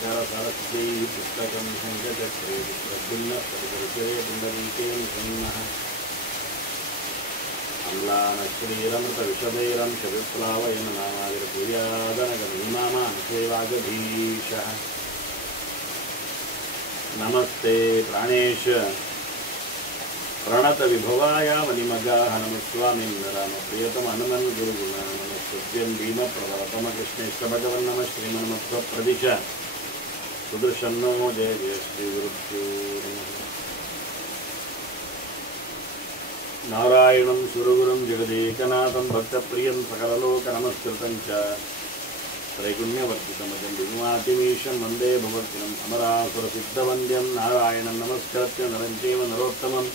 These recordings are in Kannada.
सरस्वती पुस्तकं शङ्खचक्रे प्रद्युम्नपरिसरे पुण्डरीकेन सन्नः अम्लानश्रीरमृतविशदैरं च विप्लावयन नामादिर्भूयादनगणिमामानसेवागधीशः नमस्ते प्राणेश प्रणतविभवाय मणिमगाः नमस्वामिन् रामप्रियतम हनुमन् गुरुगुण नमस्तुभ्यं भीमप्रवरतमकृष्णेश्वर भगवन् नमः श्रीमन्मध्वप्रदिश सुदर्शन्नो जय जय श्रीगुरुभ्यो नमः नारायणं सुरगुरुं जगदेकनाथं भक्तप्रियं सकललोकनमस्कृतं च त्रैगुण्यवर्तितमजं विमातिमीशं वन्दे भगवद्गुरुम् अमरासुरसिद्धवन्द्यं नारायणं नमस्कृत्य नरं चैव नरोत्तमं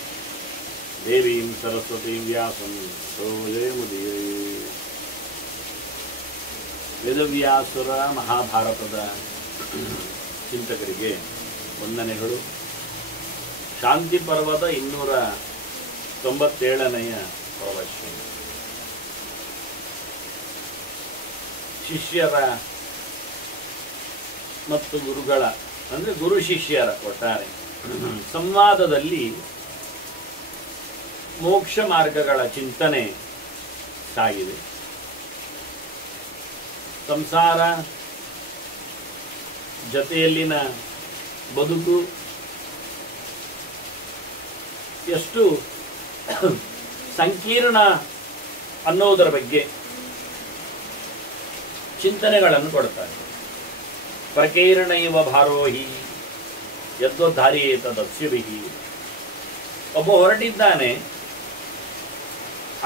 देवीं सरस्वतीं व्यासं ततो जयमुदीरये. ವೇದವ್ಯಾಸುರ ಮಹಾಭಾರತದ ಚಿಂತಕರಿಗೆ ವಂದನೆಗಳು. ಶಾಂತಿ ಪರ್ವದ 297ನೆಯ ಪ್ರವಚನ. ಶಿಷ್ಯರ ಮತ್ತು ಗುರುಗಳ ಅಂದರೆ ಗುರು ಶಿಷ್ಯರ ಒಟ್ಟಾರೆ ಸಂವಾದದಲ್ಲಿ ಮೋಕ್ಷ ಮಾರ್ಗಗಳ ಚಿಂತನೆ ಸಾಗಿದೆ. ಸಂಸಾರ ಜೊತೆಯಲ್ಲಿನ ಬದುಕು ಎಷ್ಟು ಸಂಕೀರ್ಣ ಅನ್ನೋದರ ಬಗ್ಗೆ ಚಿಂತನೆಗಳನ್ನು ಕೊಡ್ತಾರೆ. ಪ್ರಕೀರ್ಣೈವ ಭಾರೋಹಿ ಯದ್ವದ್ಧಾರ್ಯೇತ ದಸ್ಯುಭಿಃ. ಒಬ್ಬ ಹೊರಟಿದ್ದಾನೆ,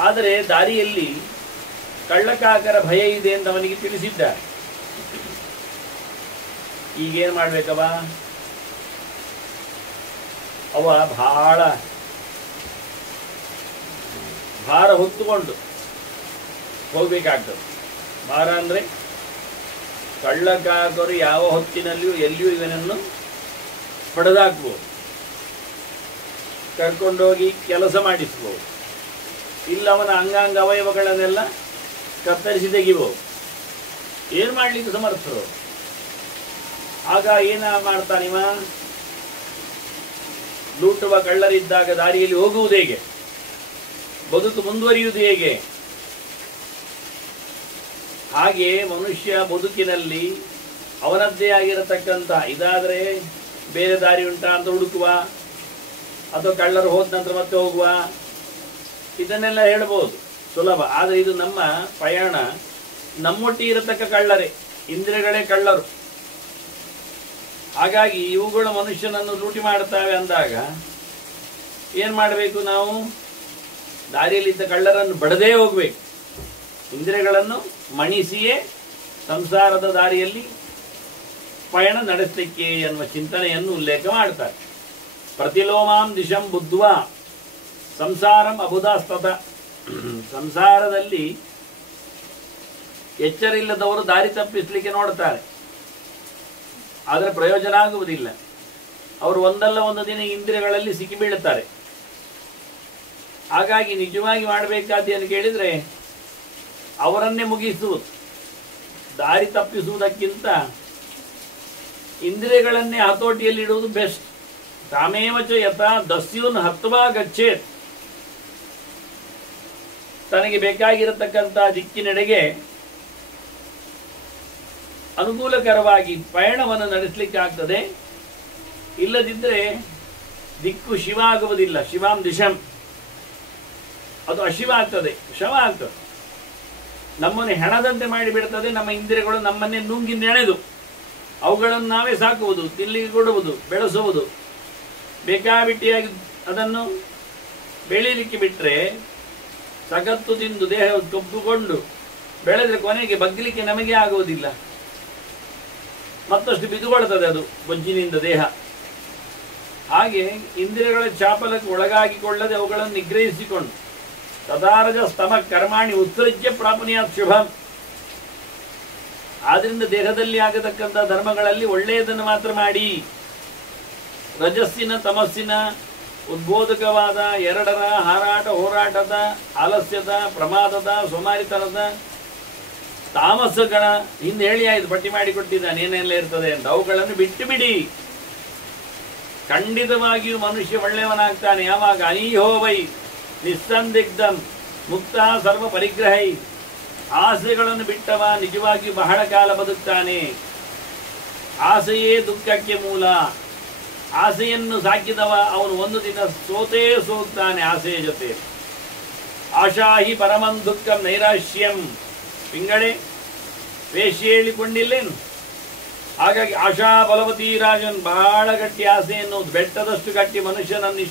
ಆದರೆ ದಾರಿಯಲ್ಲಿ ಕಳ್ಳಕಾಕರ ಭಯ ಇದೆ ಅಂತ ಅವನಿಗೆ ತಿಳಿಸಿದ್ದಾರೆ. ಈಗೇನು ಮಾಡ್ಬೇಕವ? ಅವ ಬಹಳ ಭಾರ ಹೊತ್ತುಕೊಂಡು ಹೋಗ್ಬೇಕಾಗ್ತದೆ. ಭಾರ ಅಂದರೆ ಕಳ್ಳಕಾಕರು ಯಾವ ಹೊತ್ತಿನಲ್ಲಿಯೂ ಎಲ್ಲಿಯೂ ಇವನನ್ನು ಹೊಡೆದಾಕ್ಬೋದು, ಕರ್ಕೊಂಡೋಗಿ ಕೆಲಸ ಮಾಡಿಸ್ಬೋದು, ಇಲ್ಲ ಅವನ ಅಂಗಾಂಗ ಅವಯವಗಳನ್ನೆಲ್ಲ ಕತ್ತರಿಸಿ ತೆಗಿಬೋದು. ಏನು ಮಾಡಲಿಕ್ಕೆ ಸಮರ್ಥರು. ಆಗ ಏನ ಮಾಡ್ತಾನಿವ? ಲೂಟುವ ಕಳ್ಳರಿದ್ದಾಗ ದಾರಿಯಲ್ಲಿ ಹೋಗುವುದು ಹೇಗೆ? ಬದುಕು ಮುಂದುವರಿಯುವುದು ಹೇಗೆ? ಹಾಗೆ ಮನುಷ್ಯ ಬದುಕಿನಲ್ಲಿ ಅವನದ್ದೇ ಆಗಿರತಕ್ಕಂಥ ಇದಾದರೆ ಬೇರೆ ದಾರಿ ಉಂಟಾ ಅಂತ ಹುಡುಕುವ, ಅಥವಾ ಕಳ್ಳರು ಹೋದ ನಂತರ ಮತ್ತೆ ಹೋಗುವ, ಇದನ್ನೆಲ್ಲ ಹೇಳ್ಬೋದು, ಸುಲಭ. ಆದರೆ ಇದು ನಮ್ಮ ಪಯಣ, ನಮ್ಮೊಟ್ಟಿಗೆ ಇರತಕ್ಕ ಕಳ್ಳರೇ, ಇಂದ್ರಿಯಗಳೇ ಕಳ್ಳರು. ಹಾಗಾಗಿ ಇವುಗಳು ಮನುಷ್ಯನನ್ನು ಲೂಟಿ ಮಾಡ್ತಾವೆ ಅಂದಾಗ ಏನು ಮಾಡಬೇಕು? ನಾವು ದಾರಿಯಲ್ಲಿದ್ದ ಕಳ್ಳರನ್ನು ಬಡದೇ ಹೋಗ್ಬೇಕು. ಇಂದ್ರಿಯಗಳನ್ನು ಮಣಿಸಿಯೇ ಸಂಸಾರದ ದಾರಿಯಲ್ಲಿ ಪಯಣ ನಡೆಸಲಿಕ್ಕೆ ಎನ್ನುವ ಚಿಂತನೆಯನ್ನು ಉಲ್ಲೇಖ ಮಾಡ್ತಾರೆ. ಪ್ರತಿಲೋಮಾಂ ದಿಶಂ ಬುದ್ಧ್ವಾ ಸಂಸಾರಂ ಅಬುಧಾಸ್ತತ. ಸಂಸಾರದಲ್ಲಿ ಎಚ್ಚರಿಲ್ಲದವರು ದಾರಿ ತಪ್ಪಿಸಲಿಕ್ಕೆ ನೋಡ್ತಾರೆ, ಆದರೆ ಪ್ರಯೋಜನ ಆಗುವುದಿಲ್ಲ. ಅವರು ಒಂದಲ್ಲ ಒಂದು ದಿನ ಇಂದ್ರಿಯಗಳಲ್ಲಿ ಸಿಕ್ಕಿಬೀಳುತ್ತಾರೆ. ಹಾಗಾಗಿ ನಿಜವಾಗಿ ಮಾಡಬೇಕಾದ್ದೇನು ಕೇಳಿದರೆ ಅವರನ್ನೇ ಮುಗಿಸುವುದು. ದಾರಿ ತಪ್ಪಿಸುವುದಕ್ಕಿಂತ ಇಂದ್ರಿಯಗಳನ್ನೇ ಹತೋಟಿಯಲ್ಲಿಡುವುದು ಬೆಸ್ಟ್. ತಾಮೇವಚ ಯಥಾ ದಸ್ಯೂನ್ ಹತ್ವಾ ಗಚ್ಚೇತ್. ತನಗೆ ಬೇಕಾಗಿರತಕ್ಕಂಥ ದಿಕ್ಕಿನೆಡೆಗೆ ಅನುಕೂಲಕರವಾಗಿ ಪಯಣವನ್ನು ನಡೆಸಲಿಕ್ಕೆ ಆಗ್ತದೆ. ಇಲ್ಲದಿದ್ದರೆ ದಿಕ್ಕು ಶಿವ ಆಗುವುದಿಲ್ಲ. ಶಿವಾಂ ದಿಶಂ, ಅದು ಅಶಿವ ಆಗ್ತದೆ, ಶವ ಆಗ್ತದೆ. ನಮ್ಮನ್ನು ಹೆಣದಂತೆ ಮಾಡಿಬಿಡ್ತದೆ. ನಮ್ಮ ಇಂದ್ರಿಯಗಳು ನಮ್ಮನ್ನೇ ನುಂಗಿ ನೆನೆದು ಅವುಗಳನ್ನು ನಾವೇ ಸಾಕುವುದು, ತಿಲ್ಲಿಗೆ ಕೊಡುವುದು, ಬೆಳೆಸುವುದು. ಬೇಕಾಬಿಟ್ಟಿಯಾಗಿ ಅದನ್ನು ಬೆಳೀಲಿಕ್ಕೆ ಬಿಟ್ಟರೆ ಸಗತ್ತು ತಿಂದು ದೇಹ ಕಬ್ಬಿಕೊಂಡು ಬೆಳೆದರೆ ಕೊನೆಗೆ ಬಗ್ಗಲಿಕ್ಕೆ ನಮಗೆ ಆಗುವುದಿಲ್ಲ. ಮತ್ತಷ್ಟು ಬಿದುಗೊಳ್ತದೆ ಅದು ಬೊಜ್ಜಿನಿಂದ ದೇಹ. ಹಾಗೆ ಇಂದ್ರಿಯಗಳ ಚಾಪಲಕ್ಕೆ ಒಳಗಾಗಿಕೊಳ್ಳದೆ ಅವುಗಳನ್ನು ನಿಗ್ರಹಿಸಿಕೊಂಡು ತದಾರಜ ಸ್ತಮ ಕರ್ಮಾಣಿ ಉತ್ಸೃಜ್ಯ ಪ್ರಾಪನೀಯಾತ್ ಶುಭಂ. ಆದ್ರಿಂದ ದೇಹದಲ್ಲಿ ಆಗತಕ್ಕಂಥ ಧರ್ಮಗಳಲ್ಲಿ ಒಳ್ಳೆಯದನ್ನು ಮಾತ್ರ ಮಾಡಿ. ರಜಸ್ಸಿನ ತಮಸ್ಸಿನ ಉದ್ಬೋಧಕವಾದ ಎರಡರ ಹಾರಾಟ ಹೋರಾಟದ ಆಲಸ್ಯದ ಪ್ರಮಾದದ ಸೋಮಾರಿತನದ ತಾಮಸಗಳ ಹಿಂದೆ ಹೇಳಿ ಆಯ್ತು, ಪಟ್ಟಿ ಮಾಡಿ ಕೊಟ್ಟಿದ್ದಾನೆ ಏನೆಲ್ಲ ಇರ್ತದೆ ಅಂತ. ಅವುಗಳನ್ನು ಬಿಟ್ಟು ಬಿಡಿ. ಖಂಡಿತವಾಗಿಯೂ ಮನುಷ್ಯ ಒಳ್ಳೆಯವನಾಗ್ತಾನೆ ಯಾವಾಗ ಅನೀಹೋವೈ ನಿಸ್ಸಂದಿಗ್ಧಂ ಮುಕ್ತ ಸರ್ವ ಪರಿಗ್ರಹೈ. ಆಸೆಗಳನ್ನು ಬಿಟ್ಟವ ನಿಜವಾಗಿಯೂ ಬಹಳ ಕಾಲ ಬದುಕ್ತಾನೆ. ಆಸೆಯೇ ದುಃಖಕ್ಕೆ ಮೂಲ. ಆಸೆಯನ್ನು ಸಾಕಿದವ ಅವನು ಒಂದು ದಿನ ಸೋತೇ ಸೋಗ್ತಾನೆ ಆಸೆಯ ಜೊತೆ. ಆಶಾಹಿ ಪರಮಂ ದುಃಖಂ ನೈರಾಶ್ಯಂ. ಪಿಂಗಳೆ ವೇಷ ಹೇಳಿಕೊಂಡಿಲ್ಲೇನು? ಹಾಗಾಗಿ ಆಶಾ ಬಲವತಿ ರಾಜನ್ ಬಹಳ ಗಟ್ಟಿ ಆಸೆ ಎನ್ನುವುದು ಬೆಟ್ಟದಷ್ಟು ಗಟ್ಟಿ ಮನುಷ್ಯನನ್ನು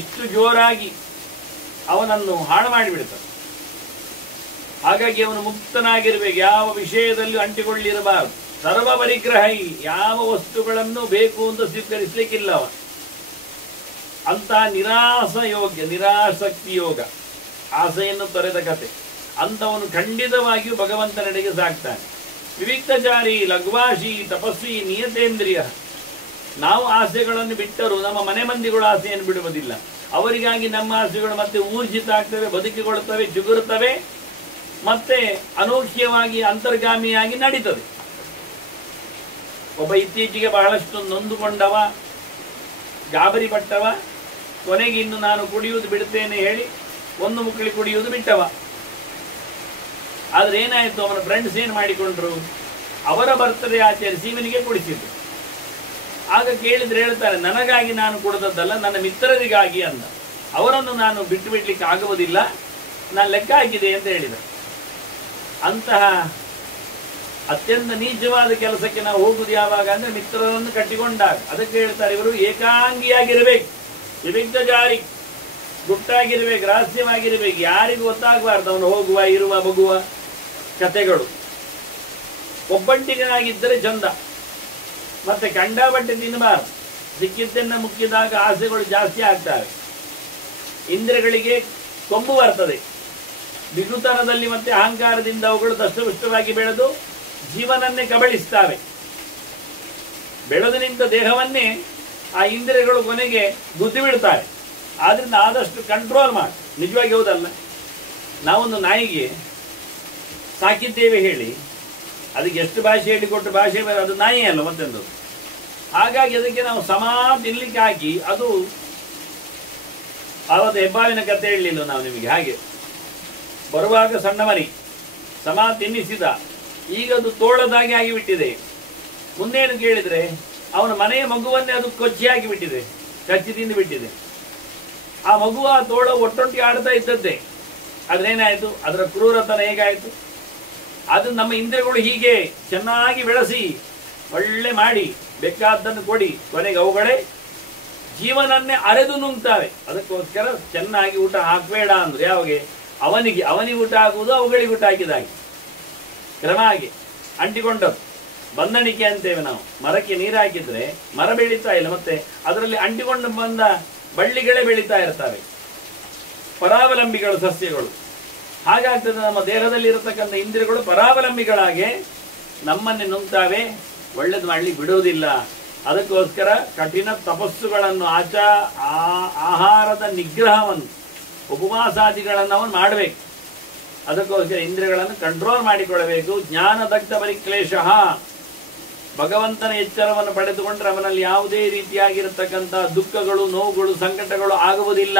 ಇಷ್ಟು ಜೋರಾಗಿ ಅವನನ್ನು ಹಾಳು ಮಾಡಿಬಿಡ್ತಾನೆ. ಹಾಗಾಗಿ ಅವನು ಮುಕ್ತನಾಗಿರ್ಬೇಕು, ಯಾವ ವಿಷಯದಲ್ಲಿ ಅಂಟಿಕೊಳ್ಳಿರಬಾರದು. ಸರ್ವ ಪರಿಗ್ರಹೈ, ಯಾವ ವಸ್ತುಗಳನ್ನು ಬೇಕು ಅಂತ ಸ್ವೀಕರಿಸಲಿಕ್ಕಿಲ್ಲ ಅವ. ಅಂತ ನಿರಾಸಕ್ತಿ ಯೋಗ, ಆಸೆಯನ್ನು ತೊರೆದ ಕತೆ ಅಂತವನು ಖಂಡಿತವಾಗಿಯೂ ಭಗವಂತನೆಡೆಗೆ ಸಾಕ್ತಾನೆ. ವಿವಿಕ್ತಚಾರಿ ಲಘ್ವಾಶಿ ತಪಸ್ವಿ ನಿಯತೇಂದ್ರಿಯ. ನಾವು ಆಸೆಗಳನ್ನು ಬಿಟ್ಟರೂ ನಮ್ಮ ಮನೆ ಮಂದಿಗಳು ಆಸೆಯನ್ನು ಬಿಡುವುದಿಲ್ಲ. ಅವರಿಗಾಗಿ ನಮ್ಮ ಆಸೆಗಳು ಮತ್ತೆ ಊರ್ಜಿತ ಆಗ್ತವೆ, ಬದುಕಿಕೊಳ್ಳುತ್ತವೆ, ಚಿಗುರುತ್ತವೆ, ಮತ್ತೆ ಅನೂಹ್ಯವಾಗಿ ಅಂತರ್ಗಾಮಿಯಾಗಿ ನಡೀತದೆ. ಒಬ್ಬ ಇತ್ತೀಚೆಗೆ ಬಹಳಷ್ಟು ನೊಂದುಕೊಂಡವ, ಗಾಬರಿ ಪಟ್ಟವ, ಕೊನೆಗೆ ಇನ್ನು ನಾನು ಕುಡಿಯುವುದು ಬಿಡುತ್ತೇನೆ ಹೇಳಿ ಒಂದು ಮುಕ್ಕಳಿ ಕುಡಿಯುವುದು ಬಿಟ್ಟವ. ಆದ್ರೆ ಏನಾಯ್ತು, ಅವನ ಫ್ರೆಂಡ್ಸ್ ಏನ್ ಮಾಡಿಕೊಂಡ್ರು, ಅವರ ಬರ್ತ್ಡೇ ಆಚರಿಸಿ ಇವನಿಗೆ ಕುಡಿಸಿದ್ರು. ಆಗ ಕೇಳಿದ್ರೆ ಹೇಳ್ತಾರೆ, ನನಗಾಗಿ ನಾನು ಕುಡಿದದ್ದಲ್ಲ, ನನ್ನ ಮಿತ್ರರಿಗಾಗಿ ಅಂದ. ಅವರನ್ನು ನಾನು ಬಿಟ್ಟು ಬಿಡ್ಲಿಕ್ಕೆ ಆಗುವುದಿಲ್ಲ, ನಾನು ಲೆಕ್ಕ ಹಾಕಿದೆ ಅಂತ ಹೇಳಿದ. ಅಂತಹ ಅತ್ಯಂತ ನೀಚವಾದ ಕೆಲಸಕ್ಕೆ ನಾವು ಹೋಗುದು ಯಾವಾಗ ಅಂದ್ರೆ ಮಿತ್ರರನ್ನು ಕಟ್ಟಿಕೊಂಡಾಗ. ಅದಕ್ಕೆ ಹೇಳ್ತಾರೆ, ಇವರು ಏಕಾಂಗಿಯಾಗಿರ್ಬೇಕು, ವಿವಿಕ್ತ ಜಾರಿ, ಗುಟ್ಟಾಗಿರ್ಬೇಕು, ರಹಸ್ಯವಾಗಿರ್ಬೇಕು, ಯಾರಿಗೂ ಗೊತ್ತಾಗಬಾರ್ದು ಅವನು ಹೋಗುವ ಇರುವ ಬಗುವ ಕಥೆಗಳು. ಒಬ್ಬಂಟಿಗನಾಗಿದ್ದರೆ ಚಂದ. ಮತ್ತೆ ಕಂಡಾಬಟ್ಟೆ ತಿನ್ನಬಾರ್ದು. ಸಿಕ್ಕಿದ್ದನ್ನ ಮುಕ್ಕಿದಾಗ ಆಸೆಗಳು ಜಾಸ್ತಿ ಆಗ್ತವೆ, ಇಂದ್ರಿಯಗಳಿಗೆ ಕೊಂಬು ಬರ್ತದೆ. ಬಿಗುತನದಲ್ಲಿ ಮತ್ತೆ ಅಹಂಕಾರದಿಂದ ಅವುಗಳು ದಷ್ಟಪುಷ್ಟವಾಗಿ ಬೆಳೆದು ಜೀವನನ್ನೇ ಕಬಳಿಸ್ತವೆ. ಬೆಳೆದು ನಿಂತ ದೇಹವನ್ನೇ ಆ ಇಂದ್ರಿಯಗಳು ಕೊನೆಗೆ ಬುದ್ಧಿ ಬಿಡ್ತಾರೆ. ಆದ್ರಿಂದ ಆದಷ್ಟು ಕಂಟ್ರೋಲ್ ಮಾಡಿ. ನಿಜವಾಗಿ ಹೌದಲ್ಲ, ನಾವೊಂದು ನಾಯಿಗೆ ಸಾಕಿದ್ದೇವೆ ಹೇಳಿ ಅದಕ್ಕೆ ಎಷ್ಟು ಭಾಷೆ ಹೇಳಿಕೊಟ್ಟು ಭಾಷೆ ಮೇಲೆ ಅದು ನಾಯಿ ಅಲ್ಲ ಮತ್ತೊಂದು. ಹಾಗಾಗಿ ಅದಕ್ಕೆ ನಾವು ಸಮ ತಿನ್ಲಿಕ್ಕೆ ಹಾಕಿ, ಅದು ಆವತ್ತು ಹೆಬ್ಬಾವಿನ ಕತೆ ಹೇಳಲಿಲ್ಲ ನಾವು ನಿಮಗೆ. ಹಾಗೆ ಬರುವಾಗ ಸಣ್ಣ ಮರಿ ಸಮ ತಿನ್ನಿಸಿದ, ಈಗ ಅದು ತೋಳದಾಗಿ ಆಗಿಬಿಟ್ಟಿದೆ. ಮುಂದೇನು ಕೇಳಿದ್ರೆ ಅವನ ಮನೆಯ ಮಗುವನ್ನೇ ಅದು ಕೊಚ್ಚಿ ಹಾಕಿಬಿಟ್ಟಿದೆ, ಕಚ್ಚಿ ತಿಂದು ಬಿಟ್ಟಿದೆ. ಆ ಮಗುವ ತೋಳ ಒಟ್ಟೊಟ್ಟಿಗೆ ಆಡ್ತಾ ಇದ್ದದ್ದೇ. ಅದ್ರೇನಾಯ್ತು, ಅದರ ಕ್ರೂರತನ ಹೇಗಾಯ್ತು. ಅದು ನಮ್ಮ ಇಂದ್ರಿಯಗಳು ಹೀಗೆ ಚೆನ್ನಾಗಿ ಬೆಳೆಸಿ ಒಳ್ಳೆ ಮಾಡಿ ಬೇಕಾದ್ದನ್ನು ಕೊಡಿ ಕೊನೆಗೆ ಅವುಗಳೇ ಜೀವನನ್ನೇ ಅರೆದು ನುಂಗ್ತಾವೆ. ಅದಕ್ಕೋಸ್ಕರ ಚೆನ್ನಾಗಿ ಊಟ ಹಾಕಬೇಡ ಅಂದ್ರೆ ಯಾವಾಗ ಅವನಿಗೆ ಊಟ ಹಾಕುವುದು ಅವುಗಳಿಗೆ ಊಟ ಹಾಕಿದಾಗೆ ಕ್ರಮ ಆಗಿ ಅಂಟಿಕೊಂಡದ್ದು ಬಂಧಣಿಕೆ ಅಂತೇವೆ ನಾವು. ಮರಕ್ಕೆ ನೀರು ಹಾಕಿದ್ರೆ ಮರ ಬೆಳೀತಾ ಇಲ್ಲ, ಮತ್ತೆ ಅದರಲ್ಲಿ ಅಂಟಿಕೊಂಡು ಬಂದ ಬಳ್ಳಿಗಳೇ ಬೆಳೀತಾ ಇರ್ತವೆ, ಪರಾವಲಂಬಿಗಳು ಸಸ್ಯಗಳು. ಹಾಗಾಗ್ತದೆ ನಮ್ಮ ದೇಹದಲ್ಲಿ ಇರತಕ್ಕಂಥ ಇಂದ್ರಿಯಗಳು ಪರಾವಲಂಬಿಗಳಾಗಿ ನಮ್ಮನ್ನೇ ನುಂಗ್ತಾವೆ, ಒಳ್ಳೇದು ಮಾಡ್ಲಿಕ್ಕೆ ಬಿಡುವುದಿಲ್ಲ. ಅದಕ್ಕೋಸ್ಕರ ಕಠಿಣ ತಪಸ್ಸುಗಳನ್ನು ಆಹಾರದ ನಿಗ್ರಹವನ್ನು ಉಪವಾಸಾದಿಗಳನ್ನು ಅವನು ಮಾಡಬೇಕು. ಅದಕ್ಕೋಸ್ಕರ ಇಂದ್ರಿಯಗಳನ್ನು ಕಂಟ್ರೋಲ್ ಮಾಡಿಕೊಳ್ಳಬೇಕು. ಜ್ಞಾನದಗ್ಧ ಪರಿಕ್ಲೇಶ, ಭಗವಂತನ ಎಚ್ಚರವನ್ನು ಪಡೆದುಕೊಂಡ್ರೆ ಅವನಲ್ಲಿ ಯಾವುದೇ ರೀತಿಯಾಗಿರತಕ್ಕಂಥ ದುಃಖಗಳು, ನೋವುಗಳು, ಸಂಕಟಗಳು ಆಗುವುದಿಲ್ಲ.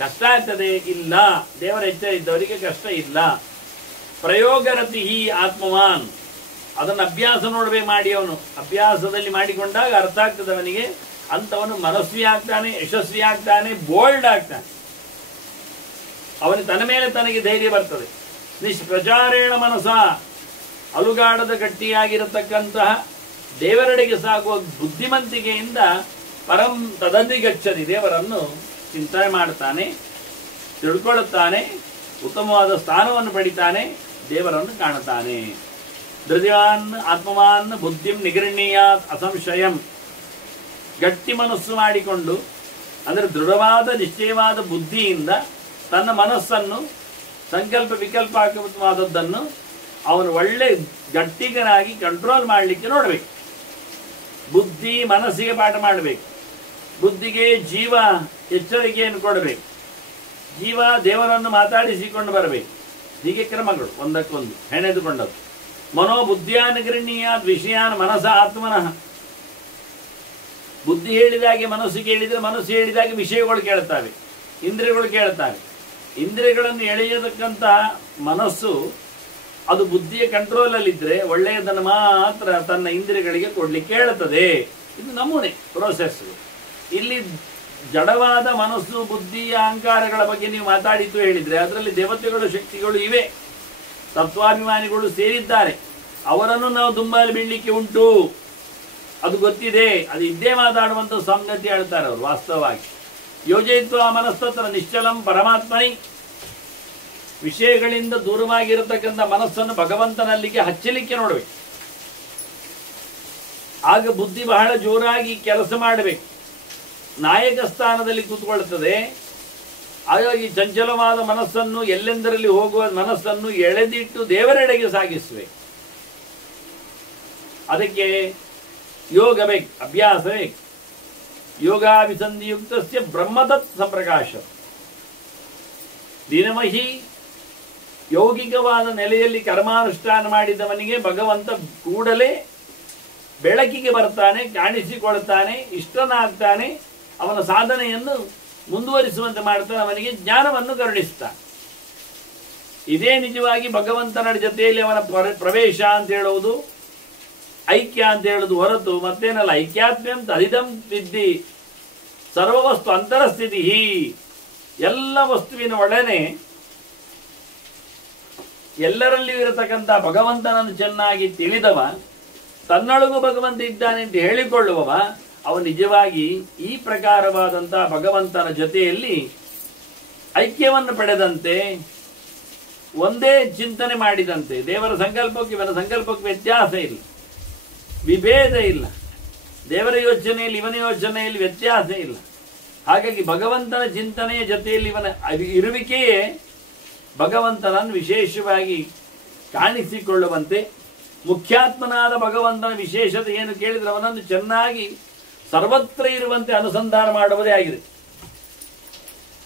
ಕಷ್ಟ ಆಗ್ತದೆ ಇಲ್ಲ, ದೇವರ ಎಚ್ಚರ ಇದ್ದವರಿಗೆ ಕಷ್ಟ ಇಲ್ಲ. ಪ್ರಯೋಗರತಿ ಆತ್ಮವಾನ್, ಅದನ್ನು ಅಭ್ಯಾಸ ನೋಡ್ಬೇಕು ಮಾಡಿ. ಅವನು ಅಭ್ಯಾಸದಲ್ಲಿ ಮಾಡಿಕೊಂಡಾಗ ಅರ್ಥ ಆಗ್ತದೆ ಅವನಿಗೆ. ಅಂತವನು ಮನಸ್ವಿ ಆಗ್ತಾನೆ, ಯಶಸ್ವಿ ಆಗ್ತಾನೆ, ಬೋಲ್ಡ್ ಆಗ್ತಾನೆ. ಅವನಿಗೆ ತನ್ನ ಮೇಲೆ ತನಗೆ ಧೈರ್ಯ ಬರ್ತದೆ. ನಿಷ್ಪ್ರಚಾರೇಣ ಮನಸ, ಅಲುಗಾಡದ ಗಟ್ಟಿಯಾಗಿರತಕ್ಕಂತಹ ದೇವರೆಡೆಗೆ ಸಾಗುವ ಬುದ್ಧಿಮಂತಿಕೆಯಿಂದ ಪರಂ ತದದಿ ಗಚ್ಚದಿ, ದೇವರನ್ನು ಚಿಂತನೆ ಮಾಡ್ತಾನೆ, ತಿಳ್ಕೊಳ್ಳುತ್ತಾನೆ, ಉತ್ತಮವಾದ ಸ್ಥಾನವನ್ನು ಪಡಿತಾನೆ, ದೇವರನ್ನು ಕಾಣುತ್ತಾನೆ. ಧೃತಿವಾನ್ ಆತ್ಮವಾನ್ ಬುದ್ಧಿಂ ನಿಗರಣೀಯಾತ್ ಅಸಂಶಯಂ, ಗಟ್ಟಿ ಮನಸ್ಸು ಮಾಡಿಕೊಂಡು ಅಂದರೆ ದೃಢವಾದ ನಿಶ್ಚಯವಾದ ಬುದ್ಧಿಯಿಂದ ತನ್ನ ಮನಸ್ಸನ್ನು ಸಂಕಲ್ಪ ವಿಕಲ್ಪವಾದದ್ದನ್ನು ಅವನು ಒಳ್ಳೆ ಗಟ್ಟಿಗನಾಗಿ ಕಂಟ್ರೋಲ್ ಮಾಡಲಿಕ್ಕೆ ನೋಡಬೇಕು. ಬುದ್ಧಿ ಮನಸ್ಸಿಗೆ ಪಾಠ ಮಾಡಬೇಕು. ಬುದ್ಧಿಗೆ ಜೀವ ಎಚ್ಚರಿಕೆಯನ್ನು ಕೊಡಬೇಕು. ಜೀವ ದೇವರನ್ನು ಮಾತಾಡಿಸಿಕೊಂಡು ಬರಬೇಕು. ಹೀಗೆ ಕ್ರಮಗಳು ಒಂದಕ್ಕೊಂದು ಹೆಣೆದುಕೊಂಡದ್ದು. ಮನೋಬುದ್ಧಿಯಾನುಗೃಹೀಯ ವಿಷಯಾನ್ ಮನಸ ಆತ್ಮನಃ. ಬುದ್ಧಿ ಹೇಳಿದಾಗೆ ಮನಸ್ಸು ಕೇಳಿದರೆ, ಮನಸ್ಸು ಹೇಳಿದಾಗೆ ವಿಷಯಗಳು ಕೇಳ್ತವೆ, ಇಂದ್ರಿಯಗಳು ಕೇಳ್ತವೆ. ಇಂದ್ರಿಯಗಳನ್ನು ಎಳೆಯತಕ್ಕಂಥ ಮನಸ್ಸು ಅದು ಬುದ್ಧಿಯ ಕಂಟ್ರೋಲಲ್ಲಿದ್ದರೆ ಒಳ್ಳೆಯದನ್ನು ಮಾತ್ರ ತನ್ನ ಇಂದ್ರಿಯಗಳಿಗೆ ಕೊಡ್ಲಿಕ್ಕೆ ಹೇಳ್ತದೆ. ಇದು ನಮೂನೆ ಪ್ರೋಸೆಸ್. ಇಲ್ಲಿ ಜಡವಾದ ಮನಸ್ಸು, ಬುದ್ಧಿ, ಅಹಂಕಾರಗಳ ಬಗ್ಗೆ ನೀವು ಮಾತಾಡಿತು ಹೇಳಿದರೆ ಅದರಲ್ಲಿ ದೇವತೆಗಳು, ಶಕ್ತಿಗಳು ಇವೆ, ತತ್ವಾಭಿಮಾನಿಗಳು ಸೇರಿದ್ದಾರೆ. ಅವರನ್ನು ನಾವು ದುಂಬಾಲು ಬೀಳಲಿಕ್ಕೆ ಉಂಟು, ಅದು ಗೊತ್ತಿದೆ. ಅದು ಇದ್ದೇ ಮಾತಾಡುವಂಥ ಸಂಗತಿ ಹೇಳ್ತಾರೆ ಅವರು. ವಾಸ್ತವವಾಗಿ ಯೋಜಯಿತ್ವ ಮನಸ್ತತ್ರ ನಿಶ್ಚಲಂ ಪರಮಾತ್ಮನಿ. ವಿಷಯಗಳಿಂದ ದೂರವಾಗಿರತಕ್ಕಂಥ ಮನಸ್ಸನ್ನು ಭಗವಂತನಲ್ಲಿಗೆ ಹಚ್ಚಲಿಕ್ಕೆ ನೋಡಬೇಕು. ಆಗ ಬುದ್ಧಿ ಬಹಳ ಜೋರಾಗಿ ಕೆಲಸ ಮಾಡಬೇಕು, ನಾಯಕ ಸ್ಥಾನದಲ್ಲಿ ಕೂತ್ಕೊಳ್ತದೆ. ಹಾಗಾಗಿ ಚಂಚಲವಾದ ಮನಸ್ಸನ್ನು, ಎಲ್ಲೆಂದರಲ್ಲಿ ಹೋಗುವ ಮನಸ್ಸನ್ನು ಎಳೆದಿಟ್ಟು ದೇವರೆಡೆಗೆ ಸಾಗಿಸಬೇಕು. ಅದಕ್ಕೆ ಯೋಗ ಬೇಕು, ಅಭ್ಯಾಸ ಬೇಕು. ಯೋಗಾಭಿಸಂಧಿಯುಕ್ತಸ್ಯ ಬ್ರಹ್ಮತತ್ ಸಂಪ್ರಕಾಶ. ದಿನಮಹಿ ಯೌಗಿಕವಾದ ನೆಲೆಯಲ್ಲಿ ಕರ್ಮಾನುಷ್ಠಾನ ಮಾಡಿದವನಿಗೆ ಭಗವಂತ ಕೂಡಲೇ ಬೆಳಕಿಗೆ ಬರ್ತಾನೆ, ಕಾಣಿಸಿಕೊಳ್ತಾನೆ, ಇಷ್ಟನಾಗ್ತಾನೆ, ಅವನ ಸಾಧನೆಯನ್ನು ಮುಂದುವರಿಸುವಂತೆ ಮಾಡ್ತಾನೆ, ಅವನಿಗೆ ಜ್ಞಾನವನ್ನು ಕರುಣಿಸ್ತಾನೆ. ಇದೇ ನಿಜವಾಗಿ ಭಗವಂತನ ಜೊತೆಯಲ್ಲಿ ಅವನ ಪ್ರವೇಶ ಅಂತ ಹೇಳುವುದು, ಐಕ್ಯ ಅಂತ ಹೇಳುದು ಹೊರತು ಮತ್ತೇನಲ್ಲ. ಐಕ್ಯಾತ್ಮ್ಯಂ ತದಿದಂ ವಿದ್ಧಿ ಸರ್ವವಸ್ತು ಅಂತರಸ್ಥಿತಿ. ಎಲ್ಲ ವಸ್ತುವಿನ ಒಡನೆ ಎಲ್ಲರಲ್ಲಿಯೂ ಇರತಕ್ಕಂಥ ಭಗವಂತನನ್ನು ಚೆನ್ನಾಗಿ ತಿಳಿದವ, ತನ್ನೊಳಗೂ ಭಗವಂತ ಇದ್ದಾನೆ ಅಂತ ಹೇಳಿಕೊಳ್ಳುವವ, ಅವನು ನಿಜವಾಗಿ ಈ ಪ್ರಕಾರವಾದಂತಹ ಭಗವಂತನ ಜೊತೆಯಲ್ಲಿ ಐಕ್ಯವನ್ನು ಪಡೆದಂತೆ, ಒಂದೇ ಚಿಂತನೆ ಮಾಡಿದಂತೆ. ದೇವರ ಸಂಕಲ್ಪಕ್ಕೆ ಇವನ ಸಂಕಲ್ಪಕ್ಕೆ ವ್ಯತ್ಯಾಸ ಇಲ್ಲ, ವಿಭೇದ ಇಲ್ಲ. ದೇವರ ಯೋಚನೆಯಲ್ಲಿ ಇವನ ಯೋಚನೆಯಲ್ಲಿ ವ್ಯತ್ಯಾಸ ಇಲ್ಲ. ಹಾಗಾಗಿ ಭಗವಂತನ ಚಿಂತನೆಯ ಜೊತೆಯಲ್ಲಿ ಇವನ ಇರುವಿಕೆಯೇ ಭಗವಂತನನ್ನು ವಿಶೇಷವಾಗಿ ಕಾಣಿಸಿಕೊಳ್ಳುವಂತೆ. ಮುಖ್ಯಾತ್ಮನಾದ ಭಗವಂತನ ವಿಶೇಷತೆ ಏನು ಕೇಳಿದರೆ ಅವನನ್ನು ಚೆನ್ನಾಗಿ ಸರ್ವತ್ರ ಇರುವಂತೆ ಅನುಸಂಧಾನ ಮಾಡುವುದೇ ಆಗಿದೆ.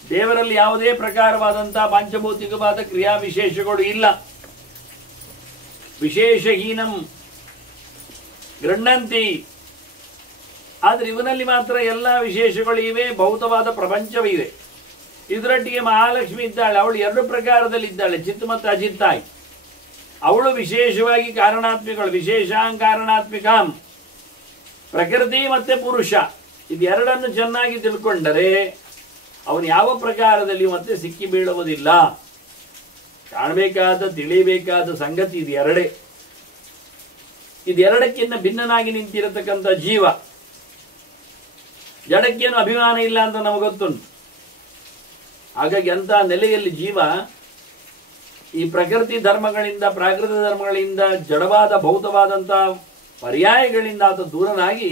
ದೇವರಲ್ಲಿ ಯಾವುದೇ ಪ್ರಕಾರವಾದಂತಹ ಪಾಂಚಭೌತಿಕವಾದ ಕ್ರಿಯಾ ವಿಶೇಷಗಳು ಇಲ್ಲ. ವಿಶೇಷಹೀನಂ ಗೃಹಂತಿ. ಆದರೆ ಇವನಲ್ಲಿ ಮಾತ್ರ ಎಲ್ಲ ವಿಶೇಷಗಳು ಇವೆ, ಭೌತವಾದ ಪ್ರಪಂಚವಿದೆ. ಇದರೊಟ್ಟಿಗೆ ಮಹಾಲಕ್ಷ್ಮಿ ಇದ್ದಾಳೆ, ಅವಳು ಎರಡು ಪ್ರಕಾರದಲ್ಲಿ ಇದ್ದಾಳೆ, ಚಿತ್ ಮತ್ತು ಅಚಿತ್ತಾಗಿ. ಅವಳು ವಿಶೇಷವಾಗಿ ಕಾರಣಾತ್ಮಿಕಳು, ವಿಶೇಷಾಂ ಕಾರಣಾತ್ಮಿಕಾಂ. ಪ್ರಕೃತಿ ಮತ್ತೆ ಪುರುಷ ಇದೆರಡನ್ನು ಚೆನ್ನಾಗಿ ತಿಳ್ಕೊಂಡರೆ ಅವನು ಯಾವ ಪ್ರಕಾರದಲ್ಲಿ ಮತ್ತೆ ಸಿಕ್ಕಿ ಬೀಳುವುದಿಲ್ಲ. ಕಾಣಬೇಕಾದ, ತಿಳಿಯಬೇಕಾದ ಸಂಗತಿ ಇದು ಎರಡೇ. ಇದೆರಡಕ್ಕಿಂತ ಭಿನ್ನನಾಗಿ ನಿಂತಿರತಕ್ಕಂಥ ಜೀವ. ಜಡಕ್ಕೇನು ಅಭಿಮಾನ ಇಲ್ಲ ಅಂತ ನಮಗೆ ಗೊತ್ತುಂಟು. ಹಾಗಾಗಿ ಅಂತ ನೆಲೆಯಲ್ಲಿ ಜೀವ ಈ ಪ್ರಕೃತಿ ಧರ್ಮಗಳಿಂದ, ಪ್ರಾಕೃತ ಧರ್ಮಗಳಿಂದ, ಜಡವಾದ ಭೌತವಾದಂತಹ ಪರ್ಯಾಯಗಳಿಂದ ಆತ ದೂರನಾಗಿ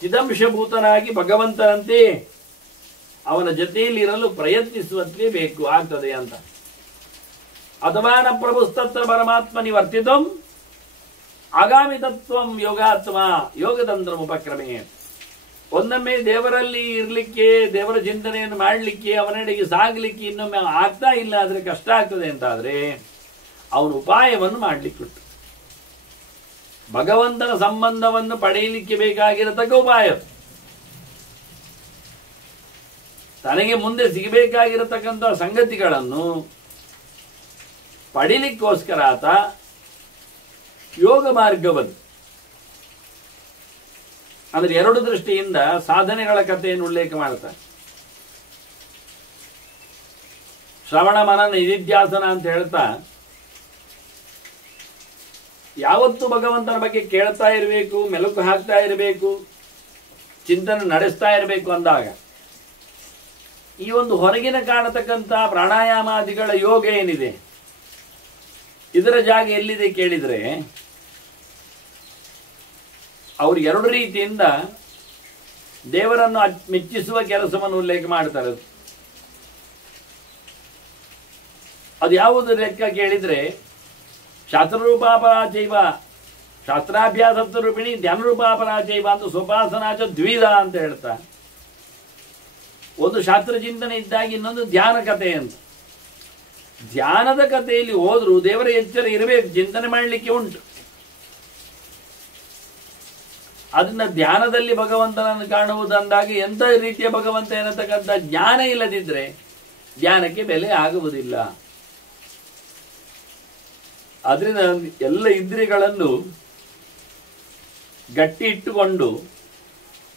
ಚಿದಂಶಭೂತನಾಗಿ ಭಗವಂತನಂತೆ ಅವನ ಜೊತೆಯಲ್ಲಿ ಇರಲು ಪ್ರಯತ್ನಿಸುವಂತೆ ಬೇಕು ಆಗ್ತದೆ ಅಂತ. ಅಥವಾ ನ ಪ್ರಭುಸ್ತತ್ರ ಪರಮಾತ್ಮ ನಿವರ್ತಿತಂ ಆಗಾಮಿ ತತ್ವಂ ಯೋಗಾತ್ಮ ಯೋಗತಂತ್ರ ಉಪಕ್ರಮೆ. ಒಂದೊಮ್ಮೆ ದೇವರಲ್ಲಿ ಇರಲಿಕ್ಕೆ, ದೇವರ ಚಿಂತನೆಯನ್ನು ಮಾಡಲಿಕ್ಕೆ, ಅವನೆಡೆಗೆ ಸಾಗಲಿಕ್ಕೆ ಇನ್ನೊಮ್ಮೆ ಆಗ್ತಾ ಇಲ್ಲ, ಆದರೆ ಕಷ್ಟ ಆಗ್ತದೆ ಅಂತಾದರೆ ಅವನು ಉಪಾಯವನ್ನು ಮಾಡಲಿಕ್ಕುಂಟು. ಭಗವಂತನ ಸಂಬಂಧವನ್ನು ಪಡೆಯಲಿಕ್ಕೆ ಬೇಕಾಗಿರತಕ್ಕ ಉಪಾಯ, ತನಗೆ ಮುಂದೆ ಸಿಗಬೇಕಾಗಿರತಕ್ಕಂಥ ಸಂಗತಿಗಳನ್ನು ಪಡೀಲಿಕ್ಕೋಸ್ಕರ ಆತ ಯೋಗ ಮಾರ್ಗವನ್ನು, ಅಂದ್ರೆ ಎರಡು ದೃಷ್ಟಿಯಿಂದ ಸಾಧನೆಗಳ ಕಥೆಯನ್ನು ಉಲ್ಲೇಖ ಮಾಡ್ತಾರೆ. ಶ್ರವಣ ಮನನ ನಿಧಿಧ್ಯಾಸನ ಅಂತ ಹೇಳ್ತಾ ಯಾವತ್ತೂ ಭಗವಂತನ ಬಗ್ಗೆ ಕೇಳ್ತಾ ಇರಬೇಕು, ಮೆಲುಕು ಹಾಕ್ತಾ ಇರಬೇಕು, ಚಿಂತನೆ ನಡೆಸ್ತಾ ಇರಬೇಕು ಅಂದಾಗ ಈ ಒಂದು ಹೊರಗಿನ ಕಾಣತಕ್ಕಂಥ ಪ್ರಾಣಾಯಾಮಾದಿಗಳ ಯೋಗ ಏನಿದೆ ಇದರ ಜಾಗ ಎಲ್ಲಿದೆ ಕೇಳಿದರೆ ಅವರು ಎರಡು ರೀತಿಯಿಂದ ದೇವರನ್ನು ಮೆಚ್ಚಿಸುವ ಕೆಲಸವನ್ನು ಉಲ್ಲೇಖ ಮಾಡ್ತಾರೆ. ಅದು ಯಾವುದು ಲೆಕ್ಕ ಕೇಳಿದರೆ ಶಾಸ್ತ್ರರೂಪಾಪರಾಚೈವ ಶಾಸ್ತ್ರಾಭ್ಯಾಸ ರೂಪಿಣಿ ಧ್ಯಾನರೂಪಾಪರಾಚೈವ ಅಂತ ಸ್ವೋಪಾಸನಾಚ ದ್ವಿಧ ಅಂತ ಹೇಳ್ತಾ, ಒಂದು ಶಾಸ್ತ್ರ ಚಿಂತನೆ ಇದ್ದಾಗ ಇನ್ನೊಂದು ಧ್ಯಾನ ಕಥೆ ಅಂತ. ಧ್ಯಾನದ ಕಥೆಯಲ್ಲಿ ಹೋದ್ರೂ ದೇವರ ಎಚ್ಚರ ಇರಬೇಕು, ಚಿಂತನೆ ಮಾಡಲಿಕ್ಕೆ ಉಂಟು. ಅದನ್ನ ಧ್ಯಾನದಲ್ಲಿ ಭಗವಂತನನ್ನು ಕಾಣುವುದಂದಾಗ ಎಂಥ ರೀತಿಯ ಭಗವಂತ ಎನ್ನತಕ್ಕಂಥ ಜ್ಞಾನ ಇಲ್ಲದಿದ್ರೆ ಧ್ಯಾನಕ್ಕೆ ಬೆಲೆ ಆಗುವುದಿಲ್ಲ. ಅದರಿಂದ ಎಲ್ಲ ಇಂದ್ರಿಯಗಳನ್ನು ಗಟ್ಟಿ ಇಟ್ಟುಕೊಂಡು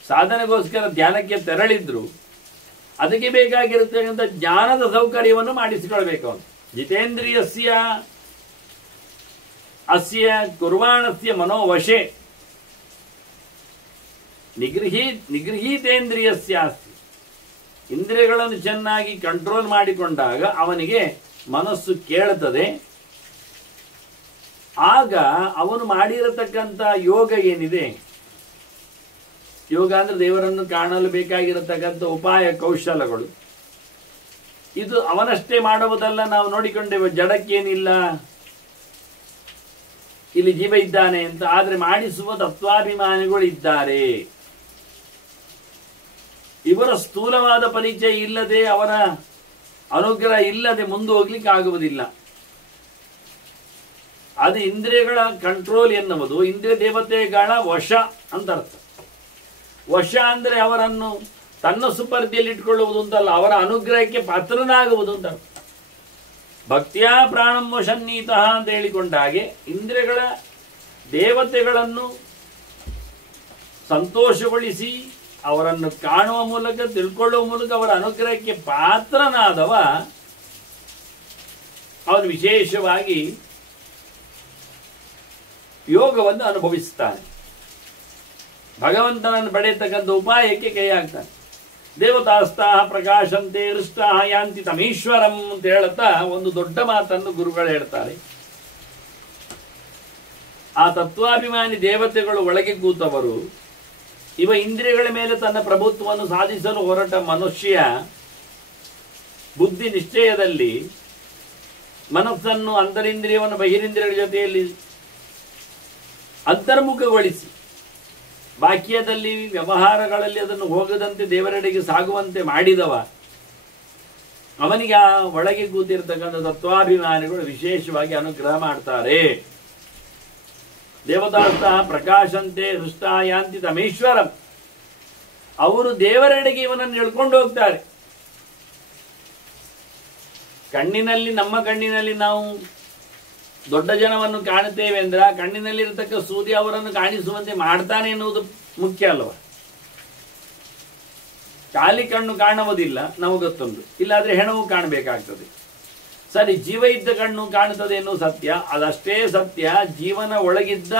ಸಾಧನೆಗೋಸ್ಕರ ಧ್ಯಾನಕ್ಕೆ ತೆರಳಿದ್ರು ಅದಕ್ಕೆ ಬೇಕಾಗಿರತಕ್ಕಂಥ ಜ್ಞಾನದ ಸೌಕರ್ಯವನ್ನು ಮಾಡಿಸಿಕೊಳ್ಬೇಕು. ಅವನು ಜಿತೇಂದ್ರಿಯಸ್ಯ ಅಸ್ಯ ಕುರ್ವಾಣಸ್ಯ ಮನೋವಶೆ ನಿಗೃಹೀತೇಂದ್ರಿಯಸ್ಯ ಅಸ್ತಿ. ಇಂದ್ರಿಯಗಳನ್ನು ಚೆನ್ನಾಗಿ ಕಂಟ್ರೋಲ್ ಮಾಡಿಕೊಂಡಾಗ ಅವನಿಗೆ ಮನಸ್ಸು ಕೇಳುತ್ತದೆ. ಆಗ ಅವನು ಮಾಡಿರತಕ್ಕಂಥ ಯೋಗ ಏನಿದೆ, ಯೋಗ ಅಂದ್ರೆ ದೇವರನ್ನು ಕಾಣಲು ಬೇಕಾಗಿರತಕ್ಕಂಥ ಉಪಾಯ ಕೌಶಲಗಳು, ಇದು ಅವನಷ್ಟೇ ಮಾಡುವುದಲ್ಲ. ನಾವು ನೋಡಿಕೊಂಡೇವೆ, ಜಡಕ್ಕೇನಿಲ್ಲ, ಇಲ್ಲಿ ಜೀವ ಇದ್ದಾನೆ ಅಂತ. ಆದ್ರೆ ಮಾಡಿಸುವ ತತ್ವಾಭಿಮಾನಿಗಳು ಇದ್ದಾರೆ. ಇವರ ಸ್ಥೂಲವಾದ ಪರಿಚಯ ಇಲ್ಲದೆ, ಅವರ ಅನುಗ್ರಹ ಇಲ್ಲದೆ ಮುಂದೆ ಹೋಗ್ಲಿಕ್ಕೆ ಆಗುವುದಿಲ್ಲ. ಅದು ಇಂದ್ರಿಯಗಳ ಕಂಟ್ರೋಲ್ ಎನ್ನುವುದು ಇಂದ್ರಿಯ ದೇವತೆಗಳ ವಶ ಅಂತ ಅರ್ಥ. ವಶ ಅಂದ್ರೆ ಅವರನ್ನು ತನ್ನ ಸುಪರ್ದಿಯಲ್ಲಿ ಇಟ್ಕೊಳ್ಳುವುದು ಅಂತಲ್ಲ, ಅವರ ಅನುಗ್ರಹಕ್ಕೆ ಪಾತ್ರನಾಗುವುದು ಅಂತ ಅರ್ಥ. ಭಕ್ತಿಯ ಪ್ರಾಣಂ ವಶನ್ನೀತಃ ಅಂತ ಹೇಳಿಕೊಂಡಾಗೆ ಇಂದ್ರಿಯಗಳ ದೇವತೆಗಳನ್ನು ಸಂತೋಷಗೊಳಿಸಿ ಅವರನ್ನು ಕಾಣುವ ಮೂಲಕ, ತಿಳ್ಕೊಳ್ಳುವ ಮೂಲಕ ಅವರ ಅನುಗ್ರಹಕ್ಕೆ ಪಾತ್ರನಾದವ ಅವನು ವಿಶೇಷವಾಗಿ ಯೋಗವನ್ನು ಅನುಭವಿಸ್ತಾನೆ. ಭಗವಂತನನ್ನು ಪಡೆಯತಕ್ಕಂಥ ಉಪಾಯಕ್ಕೆ ಕೈ ಹಾಕ್ತಾನೆ. ದೇವತಾಸ್ತಾ ಪ್ರಕಾಶಂತೆ ಹೃಷ್ಟಾ ಯಾಂತಿ ತಮೀಶ್ವರಂ ಅಂತ ಹೇಳುತ್ತಾ ಒಂದು ದೊಡ್ಡ ಮಾತನ್ನು ಗುರುಗಳು ಹೇಳ್ತಾರೆ. ಆ ತತ್ವಾಭಿಮಾನಿ ದೇವತೆಗಳು ಒಳಗೆ ಕೂತವರು. ಇವ ಇಂದ್ರಿಯಗಳ ಮೇಲೆ ತನ್ನ ಪ್ರಭುತ್ವವನ್ನು ಸಾಧಿಸಲು ಹೊರಟ ಮನುಷ್ಯ ಬುದ್ಧಿ ನಿಶ್ಚಯದಲ್ಲಿ ಮನಸ್ಸನ್ನು ಅಂತರಿಂದ್ರಿಯವನ್ನು ಬಹಿರಿಂದ್ರಿಯಗಳ ಜೊತೆಯಲ್ಲಿ ಅಂತರ್ಮುಖಗೊಳಿಸಿ ಬಾಕ್ಯದಲ್ಲಿ ವ್ಯವಹಾರಗಳಲ್ಲಿ ಅದನ್ನು ಹೋಗದಂತೆ ದೇವರೆಡೆಗೆ ಸಾಗುವಂತೆ ಮಾಡಿದವ, ಅವನಿಗೆ ಆ ಒಳಗೆ ಕೂತಿರ್ತಕ್ಕಂಥ ತತ್ವಾಭಿಮಾನಿಗಳು ವಿಶೇಷವಾಗಿ ಅನುಗ್ರಹ ಮಾಡ್ತಾರೆ. ದೇವತಾಸ್ಥ ಪ್ರಕಾಶಂತೆ ಹೃಷ್ಟಾಯಾಂತಿ ತಮೇಶ್ವರಂ. ಅವರು ದೇವರೆಡೆಗೆ ಇವನನ್ನು ಎಳ್ಕೊಂಡು ಹೋಗ್ತಾರೆ. ಕಣ್ಣಿನಲ್ಲಿ, ನಮ್ಮ ಕಣ್ಣಿನಲ್ಲಿ ನಾವು ದೊಡ್ಡ ಜನವನ್ನು ಕಾಣುತ್ತೇವೆ ಅಂದ್ರೆ ಆ ಕಣ್ಣಿನಲ್ಲಿರತಕ್ಕ ಸೂರ್ಯ ಅವರನ್ನು ಕಾಣಿಸುವಂತೆ ಮಾಡ್ತಾನೆ ಎನ್ನುವುದು ಮುಖ್ಯ ಅಲ್ವ. ಖಾಲಿ ಕಣ್ಣು ಕಾಣುವುದಿಲ್ಲ, ನಮಗೊತ್ತೊಂದು. ಇಲ್ಲಾದ್ರೆ ಹೆಣವು ಕಾಣಬೇಕಾಗ್ತದೆ. ಸರಿ, ಜೀವ ಇದ್ದ ಕಣ್ಣು ಕಾಣುತ್ತದೆ ಎನ್ನುವ ಸತ್ಯ, ಅದಷ್ಟೇ ಸತ್ಯ. ಜೀವನ ಒಳಗಿದ್ದ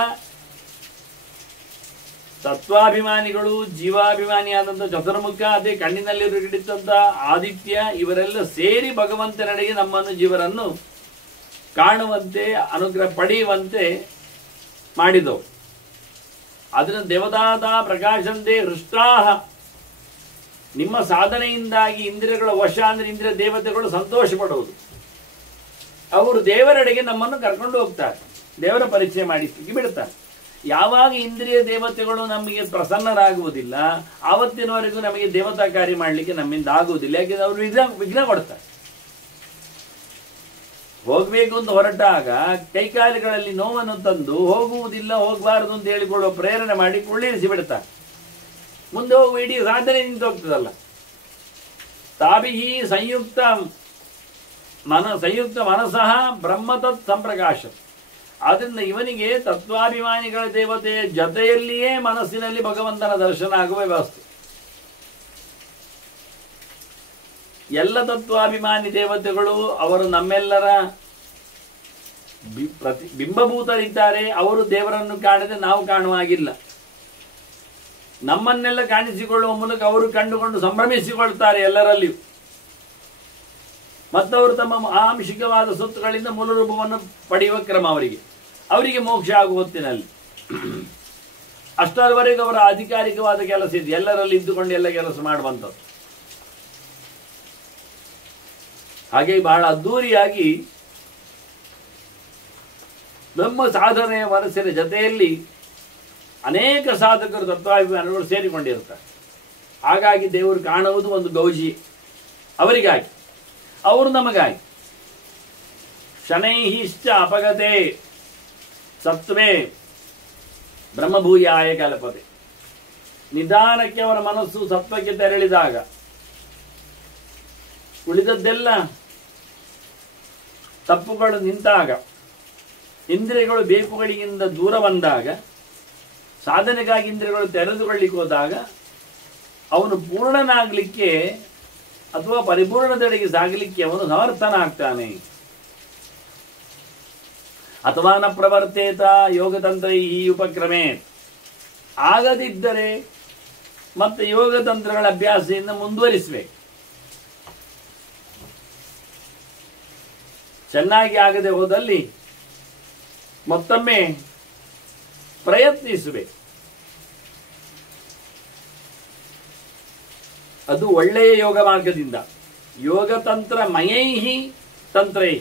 ತತ್ವಾಭಿಮಾನಿಗಳು, ಜೀವಾಭಿಮಾನಿಯಾದಂಥ ಚತುರ್ಮುಖ, ಅದೇ ಕಣ್ಣಿನಲ್ಲಿ ಹಿಡಿದಂಥ ಆದಿತ್ಯ, ಇವರೆಲ್ಲ ಸೇರಿ ಭಗವಂತನೆಡೆಗೆ ನಮ್ಮನ್ನು ಜೀವರನ್ನು ಕಾಣುವಂತೆ, ಅನುಗ್ರಹ ಪಡೆಯುವಂತೆ ಮಾಡಿದವು. ಅದನ್ನು ದೇವದಾತ ಪ್ರಕಾಶಂತೆ ಹೃಷ್ಟಾಹ. ನಿಮ್ಮ ಸಾಧನೆಯಿಂದಾಗಿ ಇಂದ್ರಿಯಗಳ ವಶ ಅಂದ್ರೆ ಇಂದ್ರಿಯ ದೇವತೆಗಳು ಸಂತೋಷ ಪಡುವುದು. ಅವರು ದೇವರೆಡೆಗೆ ನಮ್ಮನ್ನು ಕರ್ಕೊಂಡು ಹೋಗ್ತಾರೆ, ದೇವರ ಪರಿಚಯ ಮಾಡಿಸಿ ಬಿಡ್ತಾರೆ. ಯಾವಾಗ ಇಂದ್ರಿಯ ದೇವತೆಗಳು ನಮಗೆ ಪ್ರಸನ್ನರಾಗುವುದಿಲ್ಲ ಆವತ್ತಿನವರೆಗೂ ನಮಗೆ ದೇವತಾ ಕಾರ್ಯ ಮಾಡಲಿಕ್ಕೆ ನಮ್ಮಿಂದ ಆಗುವುದಿಲ್ಲ. ಯಾಕೆಂದ್ರೆ ಅವರು ವಿಘ್ನ ಕೊಡ್ತಾರೆ. ಹೋಗ್ಬೇಕು ಅಂತ ಹೊರಟಾಗ ಕೈಕಾಲುಗಳಲ್ಲಿ ನೋವನ್ನು ತಂದು ಹೋಗುವುದಿಲ್ಲ, ಹೋಗಬಾರದು ಅಂತ ಹೇಳಿಕೊಳ್ಳುವ ಪ್ರೇರಣೆ ಮಾಡಿ ಕುಳ್ಳಿರಿಸಿ ಬಿಡ್ತಾರೆ. ಮುಂದೆ ಹೋಗುವ ಇಡೀ ಸಾಧನೆ ನಿಂತು ಹೋಗ್ತದಲ್ಲ. ತಾಭಿಹಿ ಸಂಯುಕ್ತ ಮನಸಃ ಬ್ರಹ್ಮತತ್ ಸಂಪ್ರಕಾಶ. ಆದ್ರಿಂದ ಇವನಿಗೆ ತತ್ವಾಭಿಮಾನಿಗಳ ದೇವತೆಯ ಜೊತೆಯಲ್ಲಿಯೇ ಮನಸ್ಸಿನಲ್ಲಿ ಭಗವಂತನ ದರ್ಶನ ಆಗುವ ವ್ಯವಸ್ಥೆ. ಎಲ್ಲ ತತ್ವಾಭಿಮಾನಿ ದೇವತೆಗಳು ಅವರು ನಮ್ಮೆಲ್ಲರ ಬಿಂಬಭೂತರಿದ್ದಾರೆ. ಅವರು ದೇವರನ್ನು ಕಾಣದೆ ನಾವು ಕಾಣುವಾಗಿಲ್ಲ. ನಮ್ಮನ್ನೆಲ್ಲ ಕಾಣಿಸಿಕೊಳ್ಳುವ ಮೂಲಕ ಅವರು ಕಂಡುಕೊಂಡು ಸಂಭ್ರಮಿಸಿಕೊಳ್ತಾರೆ ಎಲ್ಲರಲ್ಲಿಯೂ. ಮತ್ತವರು ತಮ್ಮ ಆಂಶಿಕವಾದ ಸೊತ್ತುಗಳಿಂದ ಮೂಲ ರೂಪವನ್ನು ಪಡೆಯುವ ಕ್ರಮ ಅವರಿಗೆ ಮೋಕ್ಷ ಆಗುವ ಹೊತ್ತಿನಲ್ಲಿ. ಅಷ್ಟರವರೆಗೂ ಅವರ ಅಧಿಕಾರಿಕವಾದ ಕೆಲಸ ಇದೆ, ಎಲ್ಲರಲ್ಲಿ ಇದ್ದುಕೊಂಡು ಎಲ್ಲ ಕೆಲಸ ಮಾಡುವಂಥದ್ದು. ಹಾಗೆ ಬಹಳ ಅದ್ದೂರಿಯಾಗಿ ಬ್ರಹ್ಮ ಸಾಧನೆಯ ಮನಸ್ಸಿನ ಜೊತೆಯಲ್ಲಿ ಅನೇಕ ಸಾಧಕರು ತತ್ವಾಭಿಮಾನಿಗಳು ಸೇರಿಕೊಂಡಿರ್ತಾರೆ. ಹಾಗಾಗಿ ದೇವರು ಕಾಣುವುದು ಒಂದು ಗೌಜಿ ಅವರಿಗಾಗಿ, ಅವರು ನಮಗಾಗಿ. ಶನೈಶ್ಚ ಅಪಗತೆ ಸತ್ವೇ ಬ್ರಹ್ಮಭೂಯಾಯ ಕಲ್ಪತೆ. ನಿಧಾನಕ್ಕೆ ಅವರ ಮನಸ್ಸು ಸತ್ವಕ್ಕೆ ತೆರಳಿದಾಗ, ಉಳಿದದ್ದೆಲ್ಲ ತಪ್ಪುಗಳು ನಿಂತಾಗ, ಇಂದ್ರಿಯಗಳು ಬೇಕುಗಳಿಗಿಂದ ದೂರ ಬಂದಾಗ, ಸಾಧನೆಗಾಗಿ ಇಂದ್ರಿಯಗಳು ತೆರೆದುಕೊಳ್ಳಿಕ್ಕೆ ಹೋದಾಗ ಅವನು ಪೂರ್ಣನಾಗಲಿಕ್ಕೆ ಅಥವಾ ಪರಿಪೂರ್ಣದೆಡೆಗೆ ಸಾಗಲಿಕ್ಕೆ ಅವನು ಸಮರ್ಥನಾಗ್ತಾನೆ. ಅಥವಾ ನ ಪ್ರವರ್ತೇತ ಯೋಗತಂತ್ರೈ ಉಪಕ್ರಮೇ, ಆಗದಿದ್ದರೆ ಮತ್ತೆ ಯೋಗತಂತ್ರಗಳ ಅಭ್ಯಾಸದಿಂದ ಮುಂದುವರಿಸಬೇಕು. ಚೆನ್ನಾಗಿ ಆಗದೆ ಹೋದಲ್ಲಿ ಮತ್ತೊಮ್ಮೆ ಪ್ರಯತ್ನಿಸಬೇಕು. ಅದು ಒಳ್ಳೆಯ ಯೋಗ ಮಾರ್ಗದಿಂದ. ಯೋಗತಂತ್ರ ಮಯೈಹಿ ತಂತ್ರೈ,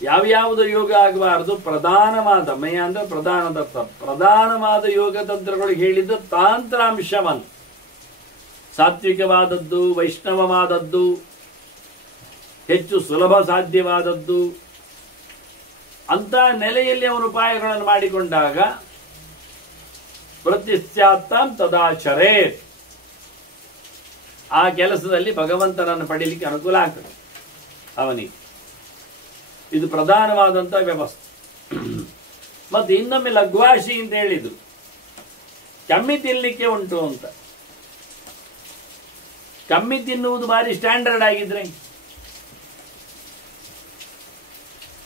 ಯಾವ್ಯಾವುದು ಯೋಗ ಆಗಬಾರದು, ಪ್ರಧಾನವಾದ ಮಯ ಅಂದ್ರೆ ಪ್ರಧಾನವಾದ ಯೋಗ ತಂತ್ರಗಳು ಹೇಳಿದ್ದು ತಾಂತ್ರಾಂಶವನ್ನು, ಸಾತ್ವಿಕವಾದದ್ದು, ವೈಷ್ಣವವಾದದ್ದು, ಹೆಚ್ಚು ಸುಲಭ ಸಾಧ್ಯವಾದದ್ದು ಅಂತ ನೆಲೆಯಲ್ಲಿ ಅವನು ಉಪಾಯಗಳನ್ನು ಮಾಡಿಕೊಂಡಾಗ ಪ್ರತಿಸ್ಯಾತ್ತಾಂ ತದಾಚರೇತ್, ಆ ಕೆಲಸದಲ್ಲಿ ಭಗವಂತನನ್ನು ಪಡೀಲಿಕ್ಕೆ ಅನುಕೂಲ ಆಗ್ತದೆ ಅವನಿಗೆ. ಇದು ಪ್ರಧಾನವಾದಂತಹ ವ್ಯವಸ್ಥೆ. ಮತ್ತೆ ಇನ್ನೊಮ್ಮೆ ಲಘ್ವಾಶಿ ಅಂತ ಹೇಳಿದ್ರು, ಕಮ್ಮಿ ತಿನ್ನಲಿಕ್ಕೆ ಉಂಟು ಅಂತ. ಕಮ್ಮಿ ತಿನ್ನುವುದು ಭಾರಿ ಸ್ಟ್ಯಾಂಡರ್ಡ್ ಆಗಿದ್ರೆ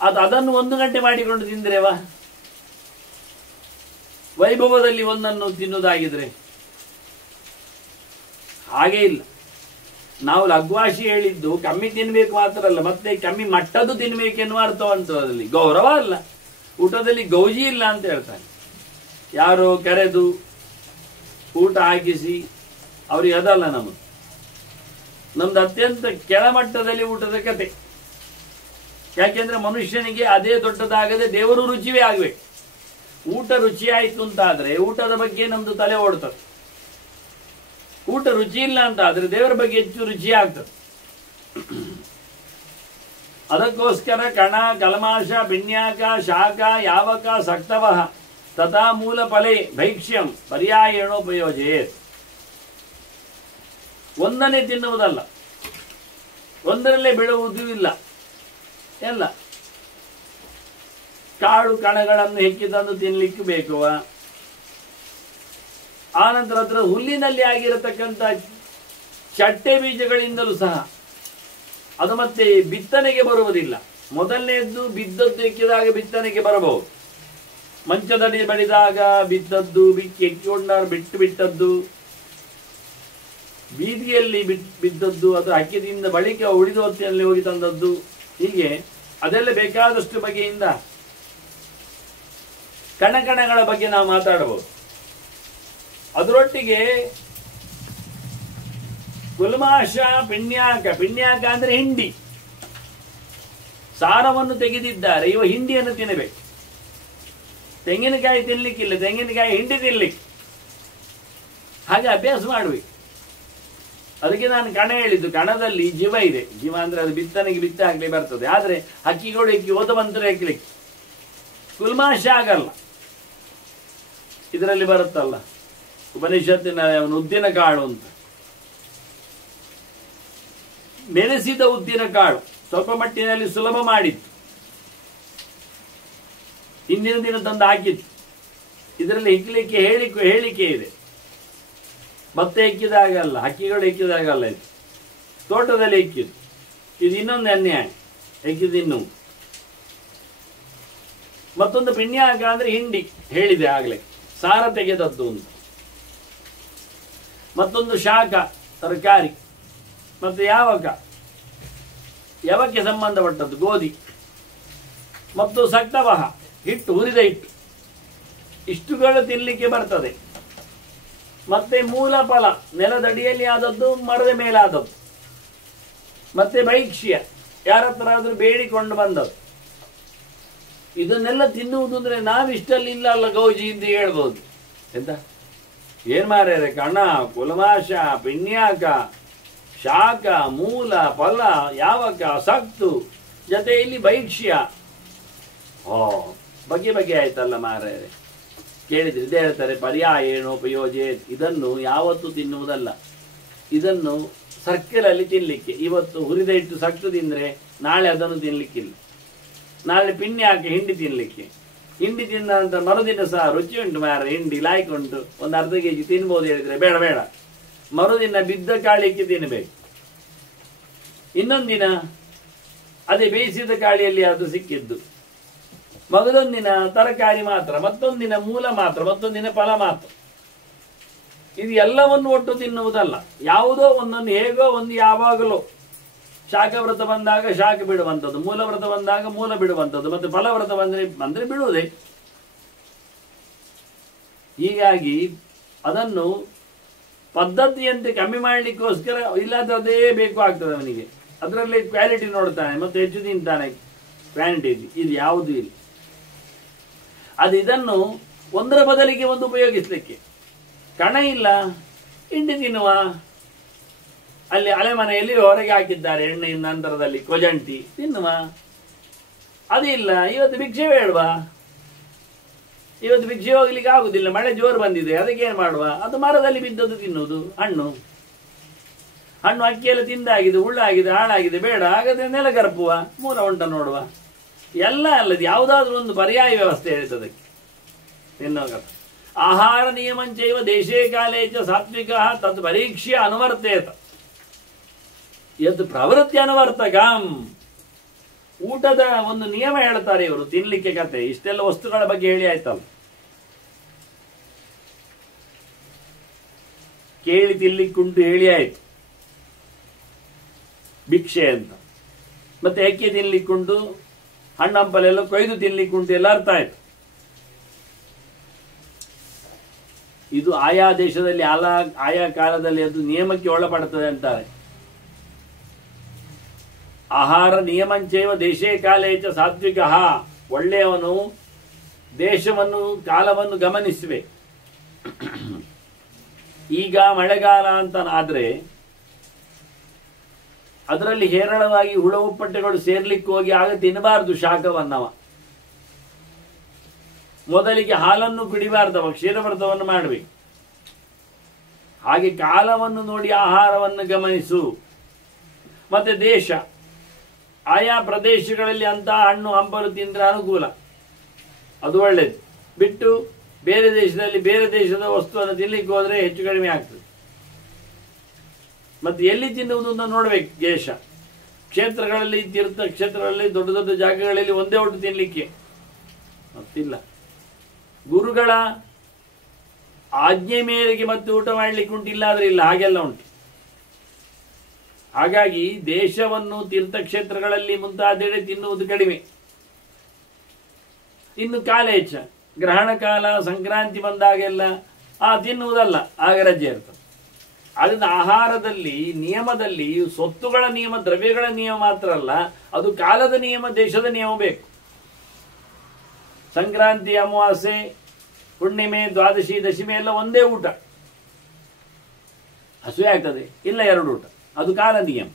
ಅದನ್ನು 1 ಗಂಟೆ ಮಾಡಿಕೊಂಡು ತಿಂದ್ರೇವಾ, ವೈಭವದಲ್ಲಿ ಒಂದನ್ನು ತಿನ್ನುವುದಾಗಿದ್ರೆ ಹಾಗೇ ಇಲ್ಲ. ನಾವು ಲಘ್ವಾಶಿ ಹೇಳಿದ್ದು ಕಮ್ಮಿ ತಿನ್ಬೇಕು ಮಾತ್ರ ಅಲ್ಲ, ಮತ್ತೆ ಕಮ್ಮಿ ಮಟ್ಟದ್ದು ತಿನ್ಬೇಕೆನ್ನುವ ಅರ್ಥ ಉಂಟು. ಅದರಲ್ಲಿ ಗೌರವ ಅಲ್ಲ, ಊಟದಲ್ಲಿ ಗೌಜಿ ಇಲ್ಲ ಅಂತ ಹೇಳ್ತಾನೆ. ಯಾರೋ ಕರೆದು ಊಟ ಹಾಕಿಸಿ ಅವ್ರಿಗೆ ಅದಲ್ಲ ನಮ್ದು ಅತ್ಯಂತ ಕೆಳಮಟ್ಟದಲ್ಲಿ ಊಟದ ಕತೆ. ಯಾಕೆಂದ್ರೆ ಮನುಷ್ಯನಿಗೆ ಅದೇ ದೊಡ್ಡದಾಗದೆ ದೇವರು ರುಚಿವೇ ಆಗ್ಬೇಕು. ಊಟ ರುಚಿಯಾಯಿತು ಅಂತಾದ್ರೆ ಊಟದ ಬಗ್ಗೆ ನಮ್ದು ತಲೆ ಓಡ್ತದೆ. ಊಟ ರುಚಿ ಇಲ್ಲ ಅಂತ ಆದ್ರೆ ದೇವರ ಬಗ್ಗೆ ಹೆಚ್ಚು ರುಚಿ ಆಗ್ತದೆ. ಅದಕ್ಕೋಸ್ಕರ ಕಣ ಕಲ್ಮಾಶ ಭಿನ್ಯಾಕ ಶಾಖ ಯಾವಕ ಸಕ್ತವ ತಥಾ ಮೂಲ ಫಲೇ ಭೈಕ್ಷ್ಯಂ ಪರ್ಯಾಯಣೋಪಯೋಜಯೇತ್. ಒಂದನ್ನೇ ತಿನ್ನುವುದಲ್ಲ, ಒಂದರಲ್ಲೇ ಬಿಡುವುದೂ ಇಲ್ಲ. ಎಲ್ಲ ಕಾಳು ಕಣಗಳನ್ನು ಹೆಕ್ಕಿ ತಂದು ತಿನ್ಲಿಕ್ಕೆ ಬೇಕುವ. ಆನಂತರ ಹತ್ರ ಹುಲ್ಲಿನಲ್ಲಿ ಆಗಿರತಕ್ಕಂಥ ಚಟ್ಟೆ ಬೀಜಗಳಿಂದಲೂ ಸಹ ಅದು ಮತ್ತೆ ಬಿತ್ತನೆಗೆ ಬರುವುದಿಲ್ಲ. ಮೊದಲನೇದ್ದು ಬಿದ್ದದ್ದು ಎಕ್ಕಿದಾಗ ಬಿತ್ತನೆಗೆ ಬರಬಹುದು. ಮಂಚದಡಿ ಬಡಿದಾಗ ಬಿದ್ದದ್ದು, ಎಕ್ಕಿಕೊಂಡಾರು ಬಿಟ್ಟದ್ದು, ಬೀದಿಯಲ್ಲಿ ಬಿದ್ದದ್ದು, ಅದು ಹಕ್ಕಿದಿಂದ ಬಳಿಕ ಉಳಿದ ಹೊತ್ತಿನಲ್ಲಿ ಹೋಗಿ ತಂದದ್ದು, ಹೀಗೆ ಅದೆಲ್ಲ ಬೇಕಾದಷ್ಟು ಬಗೆಯಿಂದ ಕಣಕಣಗಳ ಬಗ್ಗೆ ನಾವು ಮಾತಾಡಬಹುದು. ಅದರೊಟ್ಟಿಗೆ ಕುಲ್ಮಾಶ ಪಿಣ್ಯಾಕ ಅಂದ್ರೆ ಹಿಂಡಿ, ಸಾರವನ್ನು ತೆಗೆದಿದ್ದಾರೆ, ಇವ ಹಿಂಡಿಯನ್ನು ತಿನ್ನಬೇಕು. ತೆಂಗಿನಕಾಯಿ ತಿನ್ಲಿಕ್ಕಿಲ್ಲ, ತೆಂಗಿನಕಾಯಿ ಹಿಂಡಿ ತಿನ್ಲಿಕ್ಕೆ. ಹಾಗೆ ಅಭ್ಯಾಸ ಮಾಡ್ಬೇಕು. ಅದಕ್ಕೆ ನಾನು ಕಣ ಹೇಳಿದ್ದು, ಕಣದಲ್ಲಿ ಜೀವ ಇದೆ. ಜೀವ ಅಂದ್ರೆ ಅದು ಬಿತ್ತನೆಗೆ ಬಿತ್ತ ಹಾಕ್ಲಿಕ್ಕೆ ಬರ್ತದೆ. ಆದ್ರೆ ಹಕ್ಕಿಗಳು ಎಕ್ಕಿ ಓದ ಬಂದ್ರೆ ಹಾಕ್ಲಿಕ್ಕೆ ಕುಲ್ಮಾಶ ಆಗಲ್ಲ. ಇದರಲ್ಲಿ ಬರುತ್ತಲ್ಲ ಉಪನಿಷತ್ತಿನ ಉದ್ದಿನ ಕಾಳು ಅಂತ, ನೆನೆಸಿದ ಉದ್ದಿನ ಕಾಳು ಸ್ವಲ್ಪ ಮಟ್ಟಿನಲ್ಲಿ ಸುಲಭ ಮಾಡಿತ್ತು, ಹಿಂದಿನ ದಿನ ತಂದು ಹಾಕಿತ್ತು. ಇದರಲ್ಲಿ ಹೆಕ್ಕಲಿಕ್ಕೆ ಹೇಳಿಕೆ ಇದೆ. ಭತ್ತ ಹೆಕ್ಕಿದಾಗಲ್ಲ, ಹಕ್ಕಿಗಳು ಹೆಕ್ಕಿದಾಗಲ್ಲ, ಇದು ತೋಟದಲ್ಲಿ ಹೆಕ್ಕಿದ್ದು. ಇದು ಇನ್ನೊಂದು ಅನ್ಯಾಯ, ಹೆಕ್ಕಿದಿನ್ನು. ಮತ್ತೊಂದು ಪಿಣ್ಯಾಕ ಅಂದ್ರೆ ಹಿಂಡಿ, ಹೇಳಿದೆ ಆಗ್ಲೇ, ಸಾರ ತೆಗೆದದ್ದು ಅಂತ. ಮತ್ತೊಂದು ಶಾಖ, ತರಕಾರಿ. ಮತ್ತೆ ಯಾವಕ್ಕೆ ಸಂಬಂಧಪಟ್ಟದ್ದು ಗೋಧಿ. ಮತ್ತು ಸಕ್ತವಹ, ಹಿಟ್ಟು, ಹುರಿದ ಹಿಟ್ಟು. ಇಷ್ಟುಗಳು ತಿನ್ಲಿಕ್ಕೆ ಬರ್ತದೆ. ಮತ್ತೆ ಮೂಲ ಫಲ, ನೆಲದಡಿಯಲ್ಲಿ ಆದದ್ದು, ಮರದ ಮೇಲೆ ಆದದ್ದು. ಮತ್ತೆ ಭೈಕ್ಷ್ಯ, ಯಾರ ಹತ್ರ ಆದ್ರೂ ಬೇಡಿಕೊಂಡು ಬಂದದ್ದು. ಇದನ್ನೆಲ್ಲ ತಿನ್ನುವುದು ಅಂದ್ರೆ ನಾವಿಷ್ಟಲ್ಲಿ ಇಲ್ಲ ಅಲ್ಲ ಗೌಜಿ ಅಂತ ಹೇಳ್ಬೋದು. ಎಂತ ಏನ್ ಮಾರ್ಯಾರೆ, ಕಣ, ಕುಲಮಾಶ, ಪಿಣ್ಯಾಕ, ಶಾಖ, ಮೂಲ ಫಲ, ಯಾವಕ, ಸಕ್ತು, ಜೊತೆಯಲ್ಲಿ ಭೈಕ್ಷ್ಯ. ಬಗೆ ಬಗೆ ಆಯ್ತಲ್ಲ ಮಾರಾಯರೆ. ಕೇಳಿದ್ರೆ ಇದೇ ಹೇಳ್ತಾರೆ, ಪರ್ಯಾಯೇಣೋಪಯೋಜೆ. ಇದನ್ನು ಯಾವತ್ತೂ ತಿನ್ನುವುದಲ್ಲ, ಇದನ್ನು ಸರ್ಕಲಲ್ಲಿ ತಿನ್ಲಿಕ್ಕೆ. ಇವತ್ತು ಹುರಿದ ಇಟ್ಟು ಸಕ್ತು ತಿಂದ್ರೆ ನಾಳೆ ಅದನ್ನು ತಿನ್ಲಿಕ್ಕಿಲ್ಲ. ನಾಳೆ ಪಿನ್ನೆ ಹಾಕಿ ಹಿಂಡಿ ತಿನ್ಲಿಕ್ಕೆ. ಹಿಂಡಿ ತಿಂದ ನಂತರ ಮರುದಿನ ಸಹ ರುಚಿ ಉಂಟು ಮಾರ, ಹಿಂಡಿ ಲಾಯ್ಕ್ ಉಂಟು, ಒಂದು ಅರ್ಧ ಕೆಜಿ ತಿನ್ಬೋದು ಹೇಳಿದ್ರೆ ಬೇಡ ಬೇಡ, ಮರುದಿನ ಬಿದ್ದ ಕಾಳಿಕ್ಕೆ ತಿನ್ನಬೇಕು. ಇನ್ನೊಂದಿನ ಅದೇ ಬೇಯಿಸಿದ ಕಾಳಿಯಲ್ಲಿ ಅದು ಸಿಕ್ಕಿದ್ದು, ಮಗದೊಂದಿನ ತರಕಾರಿ ಮಾತ್ರ, ಮತ್ತೊಂದಿನ ಮೂಲ ಮಾತ್ರ, ಮತ್ತೊಂದಿನ ಫಲ ಮಾತ್ರ. ಇದು ಎಲ್ಲವನ್ನು ಒಟ್ಟು ತಿನ್ನುವುದಲ್ಲ, ಯಾವುದೋ ಒಂದೊಂದು, ಹೇಗೋ ಒಂದು, ಯಾವಾಗಲೂ. ಶಾಖವ್ರತ ಬಂದಾಗ ಶಾಖ ಬಿಡುವಂಥದ್ದು, ಮೂಲ ವ್ರತ ಬಂದಾಗ ಮೂಲ ಬಿಡುವಂಥದ್ದು, ಮತ್ತೆ ಫಲವ್ರತ ಬಂದ್ರೆ ಬಿಡುವುದೇ. ಹೀಗಾಗಿ ಅದನ್ನು ಪದ್ಧತಿಯಂತೆ ಕಮ್ಮಿ ಮಾಡಲಿಕ್ಕೋಸ್ಕರ, ಇಲ್ಲಾದ್ರೆ ಅದೇ ಬೇಕು ಆಗ್ತದೆ ಅವನಿಗೆ. ಅದರಲ್ಲಿ ಕ್ವಾಲಿಟಿ ನೋಡ್ತಾನೆ, ಮತ್ತೆ ಹೆಚ್ಚು ತಿಂತಾನೆ ಕ್ವಾಂಟಿಟಿ. ಇದು ಯಾವುದು ಇಲ್ಲ. ಅದು ಇದನ್ನು ಒಂದರ ಬದಲಿಗೆ ಒಂದು ಉಪಯೋಗಿಸ್ಲಿಕ್ಕೆ. ಕಣ ಇಲ್ಲ, ಹಿಂಡಿ ತಿನ್ನುವ. ಅಲ್ಲಿ ಅಲೆಮನೆಯಲ್ಲಿ ಹೊರಗೆ ಹಾಕಿದ್ದಾರೆ ಎಣ್ಣೆಯ ನಂತರದಲ್ಲಿ ಕೊಜಂಟಿ, ತಿನ್ನುವ. ಅದಿಲ್ಲ, ಇವತ್ತು ಭಿಕ್ಷೆ ಬೇಡವಾ? ಇವತ್ತು ಭಿಕ್ಷೆ ಹೋಗ್ಲಿಕ್ಕೆ ಆಗುದಿಲ್ಲ, ಮಳೆ ಜೋರು ಬಂದಿದೆ, ಅದಕ್ಕೆ ಏನ್ ಮಾಡುವ? ಅದು ಮರದಲ್ಲಿ ಬಿದ್ದದ್ದು ತಿನ್ನುವುದು. ಹಣ್ಣು ಅಕ್ಕಿಯೆಲ್ಲ ತಿಂದಾಗಿದೆ, ಉಳ್ಳಾಗಿದೆ, ಹಾಳಾಗಿದೆ, ಬೇಡ. ಹಾಗಾದ್ರೆ ನೆಲಗರಪುವ, ಮೂಲ ಉಂಟ ನೋಡುವ. ಎಲ್ಲ ಅಲ್ಲದು, ಯಾವುದಾದ್ರೂ ಒಂದು ಪರ್ಯಾಯ ವ್ಯವಸ್ಥೆ ಹೇಳ್ತದಕ್ಕೆ ತಿನ್ನುವಾಗ. ಆಹಾರ ನಿಯಮಂಚೈವ ದೇಶೇ ಕಾಲೇ ಚ ಸಾತ್ವಿಕ ತತ್ ಪರೀಕ್ಷ್ಯ ಅನುವರ್ತೇತ ಯತ್ ಪ್ರವೃತ್ತಿ ಅನುವರ್ತಕಂ. ಊಟದ ಒಂದು ನಿಯಮ ಹೇಳ್ತಾರೆ ಇವರು, ತಿನ್ಲಿಕ್ಕೆ ಕತೆ. ಇಷ್ಟೆಲ್ಲ ವಸ್ತುಗಳ ಬಗ್ಗೆ ಹೇಳಿ ಆಯ್ತಲ್ಲ, ಕೇಳಿ ತಿನ್ಲಿಕ್ಕುಂಟು ಹೇಳಿ ಆಯ್ತು ಭಿಕ್ಷೆ ಅಂತ. ಮತ್ತೆ ಅಕ್ಕಿ ತಿನ್ಲಿಕ್ಕುಂಟು, ಹಣ್ಣಂಪಲೆಲ್ಲ ಕೊಯ್ದು ತಿನ್ಲಿಕ್ಕುಂಟು, ಎಲ್ಲ ಅರ್ಥ ಆಯ್ತು. ಇದು ಆಯಾ ದೇಶದಲ್ಲಿ ಆಯಾ ಕಾಲದಲ್ಲಿ ಅದು ನಿಯಮಕ್ಕೆ ಒಳಪಡುತ್ತದೆ ಅಂತಾರೆ. ಆಹಾರ ನಿಯಮಂಚೈವ ದೇಶೇ ಕಾಲೇ ಚ ಸಾತ್ವಿಕ. ಒಳ್ಳೆಯವನು ದೇಶವನ್ನು ಕಾಲವನ್ನು ಗಮನಿಸಬೇಕು. ಈಗ ಮಳೆಗಾಲ ಅಂತ ಆದ್ರೆ ಅದರಲ್ಲಿ ಹೇರಳವಾಗಿ ಹುಳ ಉಪ್ಪಟ್ಟೆಗಳು ಸೇರ್ಲಿಕ್ಕೆ ಹೋಗಿ ಆಗ ತಿನ್ನಬಾರದು ಶಾಖವನ್ನವ. ಮೊದಲಿಗೆ ಹಾಲನ್ನು ಕುಡಿಬಾರ್ದವ, ಕ್ಷೀರವ್ರತವನ್ನು ಮಾಡಬೇಕು. ಹಾಗೆ ಕಾಲವನ್ನು ನೋಡಿ ಆಹಾರವನ್ನು ಗಮನಿಸು. ಮತ್ತೆ ದೇಶ, ಆಯಾ ಪ್ರದೇಶಗಳಲ್ಲಿ ಅಂತ ಹಣ್ಣು ಹಂಪಲು ತಿಂದ್ರೆ ಅನುಕೂಲ, ಅದು ಒಳ್ಳೇದು. ಬಿಟ್ಟು ಬೇರೆ ದೇಶದಲ್ಲಿ ಬೇರೆ ದೇಶದ ವಸ್ತುವನ್ನು ತಿನ್ಲಿಕ್ಕೆ ಹೋದ್ರೆ ಹೆಚ್ಚು ಕಡಿಮೆ ಆಗ್ತದೆ. ಮತ್ತೆ ಎಲ್ಲಿ ತಿನ್ನುವುದು ಅಂತ ನೋಡ್ಬೇಕು. ದೇಶ ಕ್ಷೇತ್ರಗಳಲ್ಲಿ, ತೀರ್ಥ ಕ್ಷೇತ್ರಗಳಲ್ಲಿ, ದೊಡ್ಡ ದೊಡ್ಡ ಜಾಗಗಳಲ್ಲಿ ಒಂದೇ ಒಟ್ಟು ತಿನ್ಲಿಕ್ಕೆ ಮತ್ತಿಲ್ಲ. ಗುರುಗಳ ಆಜ್ಞೆ ಮೇರೆಗೆ ಮತ್ತೆ ಊಟ ಮಾಡ್ಲಿಕ್ಕೆ ಉಂಟು, ಇಲ್ಲಾದ್ರೆ ಇಲ್ಲ, ಹಾಗೆಲ್ಲ ಉಂಟು. ಹಾಗಾಗಿ ದೇಶವನ್ನು ತೀರ್ಥಕ್ಷೇತ್ರಗಳಲ್ಲಿ ಮುಂತಾದೆಡೆ ತಿನ್ನುವುದು ಕಡಿಮೆ. ಇನ್ನು ಕಾಲ ಹೆಚ್ಚ, ಗ್ರಹಣ ಕಾಲ, ಸಂಕ್ರಾಂತಿ ಬಂದಾಗೆಲ್ಲ ತಿನ್ನುವುದಲ್ಲ, ಆಗ ರಜೆ ಇರ್ತದೆ. ಅದರಿಂದ ಆಹಾರದಲ್ಲಿ, ನಿಯಮದಲ್ಲಿ ಸ್ವತ್ತುಗಳ ನಿಯಮ, ದ್ರವ್ಯಗಳ ನಿಯಮ ಮಾತ್ರ ಅಲ್ಲ, ಅದು ಕಾಲದ ನಿಯಮ, ದೇಶದ ನಿಯಮ ಬೇಕು. ಸಂಕ್ರಾಂತಿ, ಅಮಾವಾಸ್ಯೆ, ಹುಣ್ಣಿಮೆ, ದ್ವಾದಶಿ, ದಶಮಿ ಎಲ್ಲ ಒಂದೇ ಊಟ. ಹಸುವೆ ಆಗ್ತದೆ, ಇಲ್ಲ ಎರಡು ಊಟ, ಅದು ಕಾಲ ನಿಯಮ.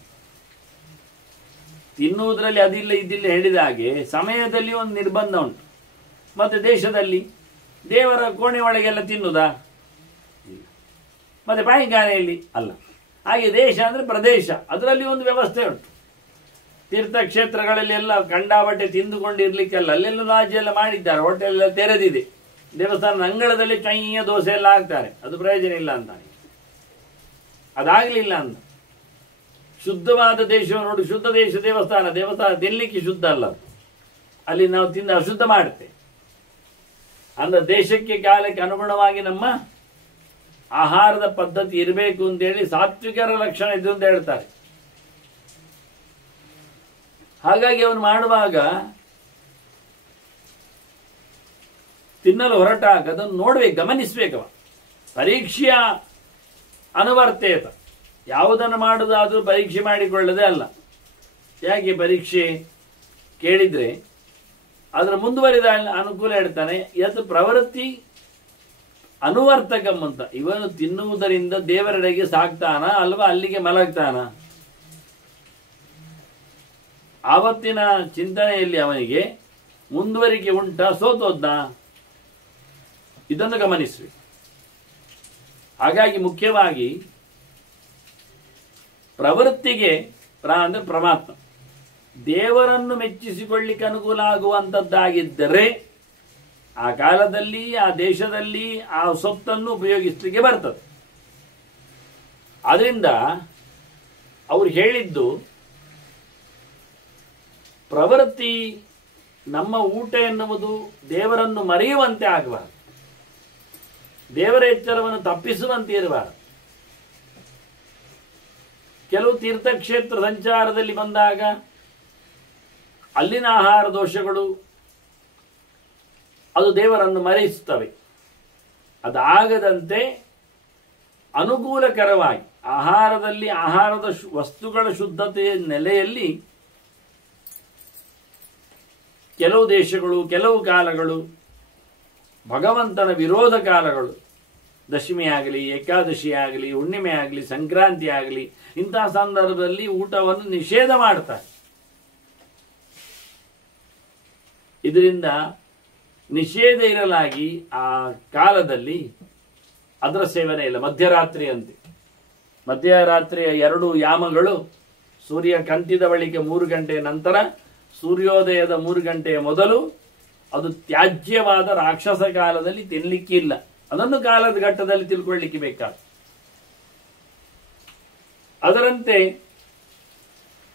ತಿನ್ನುವುದರಲ್ಲಿ ಅದಿಲ್ಲ ಇದಿಲ್ಲ ಹೇಳಿದ ಹಾಗೆ ಸಮಯದಲ್ಲಿ ಒಂದು ನಿರ್ಬಂಧ ಉಂಟು. ಮತ್ತೆ ದೇಶದಲ್ಲಿ ದೇವರ ಕೋಣೆ ಒಳಗೆಲ್ಲ ತಿನ್ನುವುದಾ? ಮತ್ತೆ ಬಾಯಿಗಾನೆಯಲ್ಲಿ ಅಲ್ಲ. ಹಾಗೆ ದೇಶ ಅಂದ್ರೆ ಪ್ರದೇಶ, ಅದರಲ್ಲಿ ಒಂದು ವ್ಯವಸ್ಥೆ ಉಂಟು. ತೀರ್ಥಕ್ಷೇತ್ರಗಳಲ್ಲಿ ಎಲ್ಲ ಕಂಡಾಬಟ್ಟೆ ತಿಂದುಕೊಂಡಿರ್ಲಿಕ್ಕೆಲ್ಲ ಅಲ್ಲೆಲ್ಲ ಲಾಜ್ ಎಲ್ಲ ಮಾಡಿದ್ದಾರೆ, ಹೋಟೆಲ್ ಎಲ್ಲ ತೆರೆದಿದೆ. ದೇವಸ್ಥಾನ ಅಂಗಳದಲ್ಲಿ ಕೈಯ ದೋಸೆ ಎಲ್ಲ ಹಾಕ್ತಾರೆ, ಅದು ಪ್ರಯೋಜನ ಇಲ್ಲ ಅಂತ. ಅದಾಗಲಿಲ್ಲ ಅಂತ ಶುದ್ಧವಾದ ದೇಶ ನೋಡಿ, ಶುದ್ಧ ದೇಶ ದೇವಸ್ಥಾನ ತಿನ್ಲಿಕ್ಕೆ ಶುದ್ಧ ಅಲ್ಲ, ಅಲ್ಲಿ ನಾವು ತಿಂದು ಅಶುದ್ಧ ಮಾಡುತ್ತೆ. ಅಂದ್ರೆ ದೇಶಕ್ಕೆ ಕಾಲಕ್ಕೆ ಅನುಗುಣವಾಗಿ ನಮ್ಮ ಆಹಾರದ ಪದ್ಧತಿ ಇರಬೇಕು ಅಂತೇಳಿ ಸಾತ್ವಿಕರ ಲಕ್ಷಣ ಇದು ಅಂತ ಹೇಳ್ತಾರೆ. ಹಾಗಾಗಿ ಅವನು ಮಾಡುವಾಗ ತಿನ್ನಲು ಹೊರಟಾಗ ಅದನ್ನು ನೋಡ್ಬೇಕು, ಗಮನಿಸ್ಬೇಕವ. ಪರೀಕ್ಷೆಯ ಅನುವರ್ತೇತ, ಯಾವುದನ್ನು ಮಾಡುವುದಾದ್ರೂ ಪರೀಕ್ಷೆ ಮಾಡಿಕೊಳ್ಳದೆ ಅಲ್ಲ. ಯಾಕೆ ಪರೀಕ್ಷೆ ಕೇಳಿದ್ರೆ ಅದರ ಮುಂದುವರಿದ ಅನುಕೂಲ ಹೇಳ್ತಾನೆ. ಯತ್ ಪ್ರವೃತ್ತಿ ಅನುವರ್ತಕಂ ಅಂತ. ಇವನು ತಿನ್ನುವುದರಿಂದ ದೇವರೆಡೆಗೆ ಸಾಕ್ತಾನ ಅಲ್ವಾ, ಅಲ್ಲಿಗೆ ಮಲಗ್ತಾನ? ಆವತ್ತಿನ ಚಿಂತನೆಯಲ್ಲಿ ಅವನಿಗೆ ಮುಂದುವರಿಕೆ ಉಂಟಾ, ಸೋತೋದ್ನ? ಇದನ್ನು ಗಮನಿಸಿ. ಹಾಗಾಗಿ ಮುಖ್ಯವಾಗಿ ಪ್ರವೃತ್ತಿಗೆ ಅಂದ್ರೆ ಪರಮಾತ್ಮ ದೇವರನ್ನು ಮೆಚ್ಚಿಸಿಕೊಳ್ಳಿಕ್ಕೆ ಅನುಕೂಲ ಆಗುವಂಥದ್ದಾಗಿದ್ದರೆ ಆ ಕಾಲದಲ್ಲಿ ಆ ದೇಶದಲ್ಲಿ ಆ ಸೊತ್ತನ್ನು ಉಪಯೋಗಿಸಲಿಕ್ಕೆ ಬರ್ತದೆ. ಆದ್ರಿಂದ ಅವ್ರು ಹೇಳಿದ್ದು ಪ್ರವೃತ್ತಿ ನಮ್ಮ ಊಟ ಎನ್ನುವುದು ದೇವರನ್ನು ಮರೆಯುವಂತೆ ಆಗಬಾರದು, ದೇವರ ಎಚ್ಚರವನ್ನು ತಪ್ಪಿಸುವಂತೆ ಇರಬಾರದು. ಕೆಲವು ತೀರ್ಥಕ್ಷೇತ್ರ ಸಂಚಾರದಲ್ಲಿ ಬಂದಾಗ ಅಲ್ಲಿನ ಆಹಾರ ದೋಷಗಳು ಅದು ದೇವರನ್ನು ಮರೆಯಿಸುತ್ತವೆ. ಅದಾಗದಂತೆ ಅನುಕೂಲಕರವಾಗಿ ಆಹಾರದಲ್ಲಿ ಆಹಾರದ ವಸ್ತುಗಳ ಶುದ್ಧತೆಯ ನೆಲೆಯಲ್ಲಿ ಕೆಲವು ದೇಶಗಳು, ಕೆಲವು ಕಾಲಗಳು ಭಗವಂತನ ವಿರೋಧ ಕಾಲಗಳು, ದಶಮಿ ಆಗಲಿ, ಏಕಾದಶಿ ಆಗಲಿ, ಹುಣ್ಣಿಮೆ ಆಗಲಿ, ಸಂಕ್ರಾಂತಿ ಆಗಲಿ, ಇಂತಹ ಸಂದರ್ಭದಲ್ಲಿ ಊಟವನ್ನು ನಿಷೇಧ ಮಾಡ್ತಾರೆ. ಇದರಿಂದ ನಿಷೇಧ ಇರಲಾಗಿ ಆ ಕಾಲದಲ್ಲಿ ಅದರ ಸೇವನೆ ಇಲ್ಲ. ಮಧ್ಯರಾತ್ರಿ ಅಂತೆ, ಮಧ್ಯರಾತ್ರಿಯ 2 ಯಾಮಗಳು, ಸೂರ್ಯ ಕಂತಿದ ಬಳಿಕ 3 ಗಂಟೆಯ ನಂತರ, ಸೂರ್ಯೋದಯದ 3 ಗಂಟೆಯ ಮೊದಲು, ಅದು ತ್ಯಾಜ್ಯವಾದ ರಾಕ್ಷಸ ಕಾಲದಲ್ಲಿ ತಿನ್ನಲಿಕ್ಕಿಲ್ಲ. ಅದನ್ನು ಕಾಲದ ಘಟ್ಟದಲ್ಲಿ ತಿಳ್ಕೊಳ್ಳಿಕ್ಕೆ ಬೇಕಾದ. ಅದರಂತೆ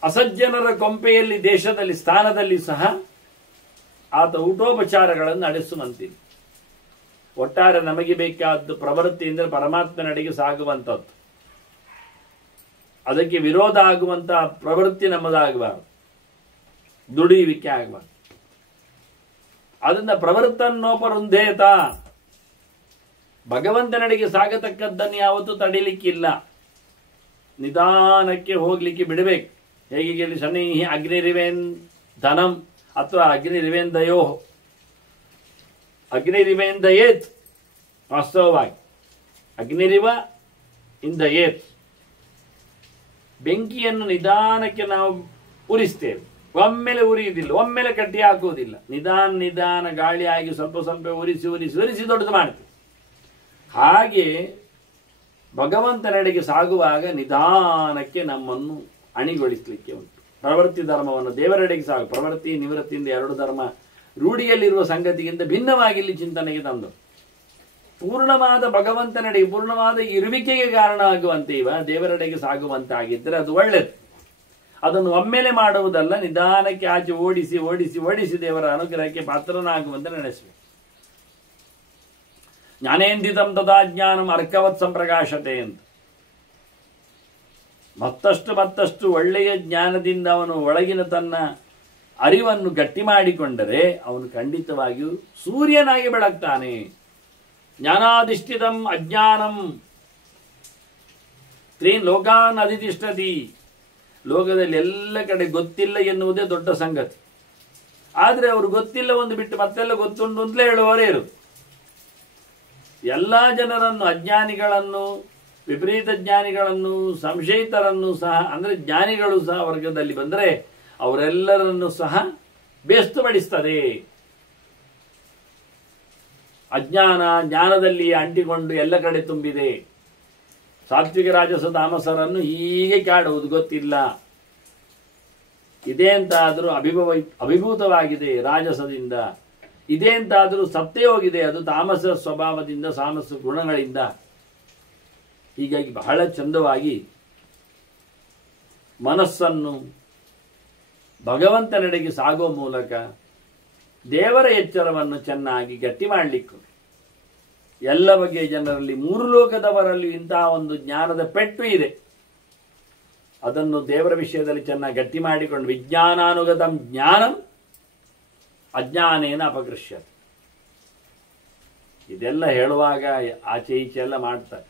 ಅಸಜ್ಜನರ ಕೊಂಪೆಯಲ್ಲಿ ದೇಶದಲ್ಲಿ ಸ್ಥಾನದಲ್ಲಿ ಸಹ ಆತ ಊಟೋಪಚಾರಗಳನ್ನು ನಡೆಸುವಂತಿಲ್ಲ. ಒಟ್ಟಾರೆ ನಮಗೆ ಬೇಕಾದ್ದು ಪ್ರವೃತ್ತಿ ಅಂದರೆ ಪರಮಾತ್ಮನಡೆಗೆ ಸಾಗುವಂಥದ್ದು. ಅದಕ್ಕೆ ವಿರೋಧ ಆಗುವಂತಹ ಪ್ರವೃತ್ತಿ ನಮ್ಮದಾಗಬಾರದು, ದುಡಿಯುವಿಕೆ ಆಗಬಾರದು. ಅದರಿಂದ ಪ್ರವೃತ್ತನ್ನೋಪರುಂಧೇತ, ಭಗವಂತನಡೆಗೆ ಸಾಗತಕ್ಕದ್ದನ್ನು ಯಾವತ್ತೂ ತಡಿಲಿಕ್ಕಿಲ್ಲ, ನಿಧಾನಕ್ಕೆ ಹೋಗ್ಲಿಕ್ಕೆ ಬಿಡಬೇಕು. ಹೇಗೆ ಶನಿ ಅಗ್ನಿರಿವೇನ್ ಧನಂ ಅಥವಾ ಅಗ್ನಿರಿವೇಂದಯೋ, ಅಗ್ನಿರಿವೇಂದಯೇತ್, ವಾಸ್ತವವಾಗಿ ಅಗ್ನಿರಿವ ಇಂದ ಏತ್, ಬೆಂಕಿಯನ್ನು ನಿಧಾನಕ್ಕೆ ನಾವು ಉರಿಸ್ತೇವೆ, ಒಮ್ಮೆಲೆ ಉರಿಯುವುದಿಲ್ಲ, ಒಮ್ಮೆಲೆ ಕಟ್ಟಿ ಹಾಕುವುದಿಲ್ಲ, ನಿಧಾನ ಗಾಳಿ ಆಗಿ ಸ್ವಲ್ಪ ಸ್ವಲ್ಪ ಉರಿಸಿ ದೊಡ್ಡದು ಮಾಡ್ತೇವೆ. ಹಾಗೆ ಭಗವಂತನೆಡೆಗೆ ಸಾಗುವಾಗ ನಿಧಾನಕ್ಕೆ ನಮ್ಮನ್ನು ಅಣಿಗೊಳಿಸಲಿಕ್ಕೆ ಉಂಟು. ಪ್ರವೃತ್ತಿ ಧರ್ಮವನ್ನು ದೇವರೆಡೆಗೆ ಪ್ರವೃತ್ತಿ ನಿವೃತ್ತಿಯಿಂದ 2 ಧರ್ಮ ರೂಢಿಯಲ್ಲಿರುವ ಸಂಗತಿಗಿಂತ ಭಿನ್ನವಾಗಿ ಇಲ್ಲಿ ಚಿಂತನೆಗೆ ತಂದು ಪೂರ್ಣವಾದ ಭಗವಂತನೆಡೆಗೆ, ಪೂರ್ಣವಾದ ಇರುವಿಕೆಗೆ ಕಾರಣ ಆಗುವಂತೆ ದೇವರೆಡೆಗೆ ಸಾಗುವಂತಾಗಿದ್ದರೆ ಅದು ಒಳ್ಳೆಯದು. ಅದನ್ನು ಒಮ್ಮೆಲೆ ಮಾಡುವುದಲ್ಲ, ನಿಧಾನಕ್ಕೆ ಆಚೆ ಓಡಿಸಿ ದೇವರ ಅನುಗ್ರಹಕ್ಕೆ ಪಾತ್ರನಾಗುವಂತೆ ನಡೆಸಬೇಕು. ಜ್ಞಾನೇಂದಿತಂ ತದಾ ಜ್ಞಾನಂ ಅರ್ಕವತ್ ಸಂಪ್ರಕಾಶತೆ ಅಂತ. ಮತ್ತಷ್ಟು ಒಳ್ಳೆಯ ಜ್ಞಾನದಿಂದ ಅವನು ಒಳಗಿನ ತನ್ನ ಅರಿವನ್ನು ಗಟ್ಟಿ ಮಾಡಿಕೊಂಡರೆ ಅವನು ಖಂಡಿತವಾಗಿಯೂ ಸೂರ್ಯನಾಗಿ ಬೆಳಗ್ತಾನೆ. ಜ್ಞಾನಾಧಿಷ್ಠಿತಂ ಅಜ್ಞಾನಂ ತ್ರೀನ್ ಲೋಕಾನ್ ಅಧಿತಿಷ್ಠತಿ. ಲೋಕದಲ್ಲಿ ಎಲ್ಲ ಕಡೆ ಗೊತ್ತಿಲ್ಲ ಎನ್ನುವುದೇ ದೊಡ್ಡ ಸಂಗತಿ. ಆದರೆ ಅವರು ಗೊತ್ತಿಲ್ಲ ಒಂದು ಬಿಟ್ಟು ಮತ್ತೆಲ್ಲ ಗೊತ್ತುಂಟು ಅಂತಲೇ ಹೇಳುವವರೇ ಇರುವುದು. ಎಲ್ಲ ಜನರನ್ನು, ಅಜ್ಞಾನಿಗಳನ್ನು, ವಿಪರೀತ ಜ್ಞಾನಿಗಳನ್ನು, ಸಂಶಯಿತರನ್ನು ಸಹ, ಅಂದರೆ ಜ್ಞಾನಿಗಳು ಸಹ ವರ್ಗದಲ್ಲಿ ಬಂದರೆ ಅವರೆಲ್ಲರನ್ನು ಸಹ ಬೇಸ್ತುಪಡಿಸ್ತದೆ. ಅಜ್ಞಾನ ಜ್ಞಾನದಲ್ಲಿ ಅಂಟಿಕೊಂಡು ಎಲ್ಲ ಕಡೆ ತುಂಬಿದೆ. ಸಾತ್ವಿಕ ರಾಜಸ ತಾಮಸರನ್ನು ಹೀಗೆ ಕಾಡುವುದು ಗೊತ್ತಿಲ್ಲ, ಇದೇ ಅಂತಾದರೂ ಅಭಿಭೂತವಾಗಿದೆ ರಾಜಸದಿಂದ, ಇದೇ ಅಂತಾದರೂ ಸತ್ತೇ ಹೋಗಿದೆ ಅದು ತಾಮಸ ಸ್ವಭಾವದಿಂದ, ತಾಮಸ ಗುಣಗಳಿಂದ. ಹೀಗಾಗಿ ಬಹಳ ಚಂದವಾಗಿ ಮನಸ್ಸನ್ನು ಭಗವಂತನೆಡೆಗೆ ಸಾಗುವ ಮೂಲಕ ದೇವರ ಎಚ್ಚರವನ್ನು ಚೆನ್ನಾಗಿ ಗಟ್ಟಿ ಮಾಡಲಿಕ್ಕೆ ಎಲ್ಲ ಬಗೆಯ ಜನರಲ್ಲಿ, 3 ಲೋಕದವರಲ್ಲಿ ಇಂತಹ ಒಂದು ಜ್ಞಾನದ ಪೆಟ್ಟು ಇದೆ. ಅದನ್ನು ದೇವರ ವಿಷಯದಲ್ಲಿ ಚೆನ್ನಾಗಿ ಗಟ್ಟಿ ಮಾಡಿಕೊಂಡು ವಿಜ್ಞಾನಾನುಗತಂ ಜ್ಞಾನಂ ಅಜ್ಞಾನೇನ ಅಪಕೃಷ್ಯ. ಇದೆಲ್ಲ ಹೇಳುವಾಗ ಆಚೆ ಈಚೆ ಎಲ್ಲ ಮಾಡ್ತಾರೆ.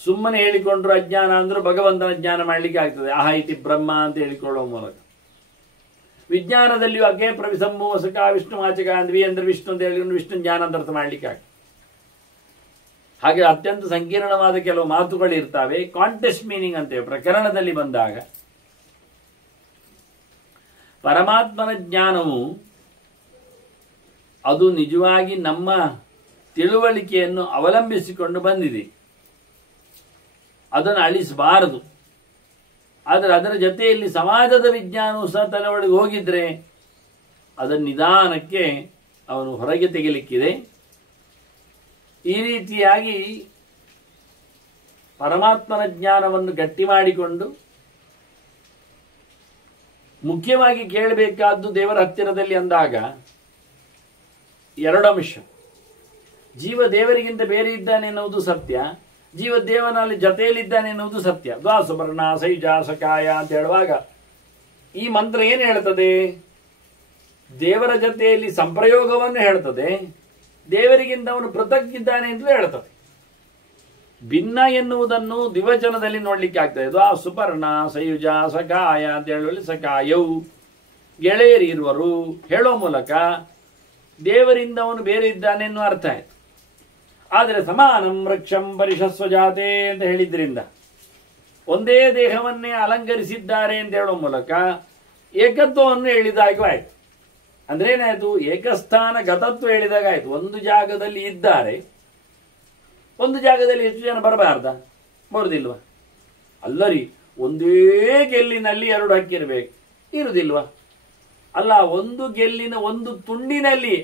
ಸುಮ್ಮನೆ ಹೇಳಿಕೊಂಡ್ರು ಅಜ್ಞಾನ ಅಂದ್ರೂ ಭಗವಂತನ ಜ್ಞಾನ ಮಾಡಲಿಕ್ಕೆ ಆಗ್ತದೆ. ಆಹ ಇತಿ ಬ್ರಹ್ಮ ಅಂತ ಹೇಳಿಕೊಳ್ಳುವ ಮೂಲಕ. ವಿಜ್ಞಾನದಲ್ಲಿಯೂ ಅಗ್ಗೆ ಪ್ರವಿಸಂಭೂವಸಕ ವಿಷ್ಣು ವಾಚಕ ಅಂದ್ವಿ ಅಂದ್ರೆ ವಿಷ್ಣು ಅಂತ ಹೇಳಿಕೊಂಡು ವಿಷ್ಣು ಜ್ಞಾನ ಅಂತ ಅರ್ಥ ಮಾಡಲಿಕ್ಕೆ ಆಗ್ತದೆ. ಹಾಗೆ ಅತ್ಯಂತ ಸಂಕೀರ್ಣವಾದ ಕೆಲವು ಮಾತುಗಳು ಇರ್ತವೆ. ಕಾಂಟೆಸ್ಟ್ ಮೀನಿಂಗ್ ಅಂತೇವೆ ಪ್ರಕರಣದಲ್ಲಿ ಬಂದಾಗ. ಪರಮಾತ್ಮನ ಜ್ಞಾನವು ಅದು ನಿಜವಾಗಿ ನಮ್ಮ ತಿಳುವಳಿಕೆಯನ್ನು ಅವಲಂಬಿಸಿಕೊಂಡು ಬಂದಿದೆ. ಅದನ್ನು ಅಳಿಸಬಾರದು. ಆದರೆ ಅದರ ಜೊತೆಯಲ್ಲಿ ಸಮಾಜದ ವಿಜ್ಞಾನವು ಸಹ ತಲೆ ಒಳಗೆ ಹೋಗಿದ್ರೆ ಅದನ್ನು ನಿಧಾನಕ್ಕೆ ಅವನು ಹೊರಗೆ ತೆಗೆಯಲಿಕ್ಕಿದೆ. ಈ ರೀತಿಯಾಗಿ ಪರಮಾತ್ಮನ ಜ್ಞಾನವನ್ನು ಗಟ್ಟಿ ಮಾಡಿಕೊಂಡು ಮುಖ್ಯವಾಗಿ ಕೇಳಬೇಕಾದ್ದು ದೇವರ ಹತ್ತಿರದಲ್ಲಿ ಅಂದಾಗ ಎರಡು ಅಂಶ. ಜೀವ ದೇವರಿಗಿಂತ ಬೇರೆ ಇದ್ದಾನೆ ಎನ್ನುವುದು ಸತ್ಯ, ಜೀವ ದೇವನಲ್ಲಿ ಜೊತೆಯಲ್ಲಿದ್ದಾನೆ ಎನ್ನುವುದು ಸತ್ಯ. ದ್ವಾಸುಪರ್ಣ ಸೈಜ ಸಕಾಯ ಅಂತ ಹೇಳುವಾಗ ಈ ಮಂತ್ರ ಏನು ಹೇಳ್ತದೆ? ದೇವರ ಜೊತೆಯಲ್ಲಿ ಸಂಪ್ರಯೋಗವನ್ನು ಹೇಳ್ತದೆ, ದೇವರಿಗಿಂತ ಅವನು ಪೃಥಕ್ ಇದ್ದಾನೆ ಅಂತಲೂ ಹೇಳ್ತದೆ. ಭಿನ್ನ ಎನ್ನುವುದನ್ನು ದ್ವಿವಚನದಲ್ಲಿ ನೋಡ್ಲಿಕ್ಕೆ ಆಗ್ತದೆ. ದ್ವಾಸುಪರ್ಣ ಸಯುಜ ಸಕಾಯ ಅಂತ ಹೇಳುವಲ್ಲಿ ಸಕಾಯವು ಗೆಳೆಯರಿರುವರು ಹೇಳೋ ಮೂಲಕ ದೇವರಿಂದ ಅವನು ಬೇರೆ ಇದ್ದಾನೆ ಎನ್ನುವ ಅರ್ಥ ಆಯ್ತು. ಆದರೆ ಸಮಾನಂ ವೃಕ್ಷಂ ಪರಿಷಸ್ವಜಾತೆ ಅಂತ ಹೇಳಿದ್ರಿಂದ ಒಂದೇ ದೇಹವನ್ನೇ ಅಲಂಕರಿಸಿದ್ದಾರೆ ಅಂತ ಹೇಳುವ ಮೂಲಕ ಏಕತ್ವವನ್ನು ಹೇಳಿದಾಗೂ ಆಯ್ತು. ಅಂದ್ರೆ ಏನಾಯ್ತು? ಏಕಸ್ಥಾನ ಗತತ್ವ ಹೇಳಿದಾಗ ಆಯ್ತು. ಒಂದು ಜಾಗದಲ್ಲಿ ಇದ್ದಾರೆ, ಒಂದು ಜಾಗದಲ್ಲಿ ಹೆಚ್ಚು ಜನ ಬರಬಾರ್ದ? ಬರುದಿಲ್ವಾ? ಅಲ್ಲರಿ, ಒಂದೇ ಗೆಲ್ಲಿನಲ್ಲಿ ಎರಡು ಹಕ್ಕಿ ಇರಬೇಕು, ಇರುವುದಿಲ್ವಾ? ಅಲ್ಲ, ಒಂದು ಗೆಲ್ಲಿನ ಒಂದು ತುಂಡಿನಲ್ಲಿ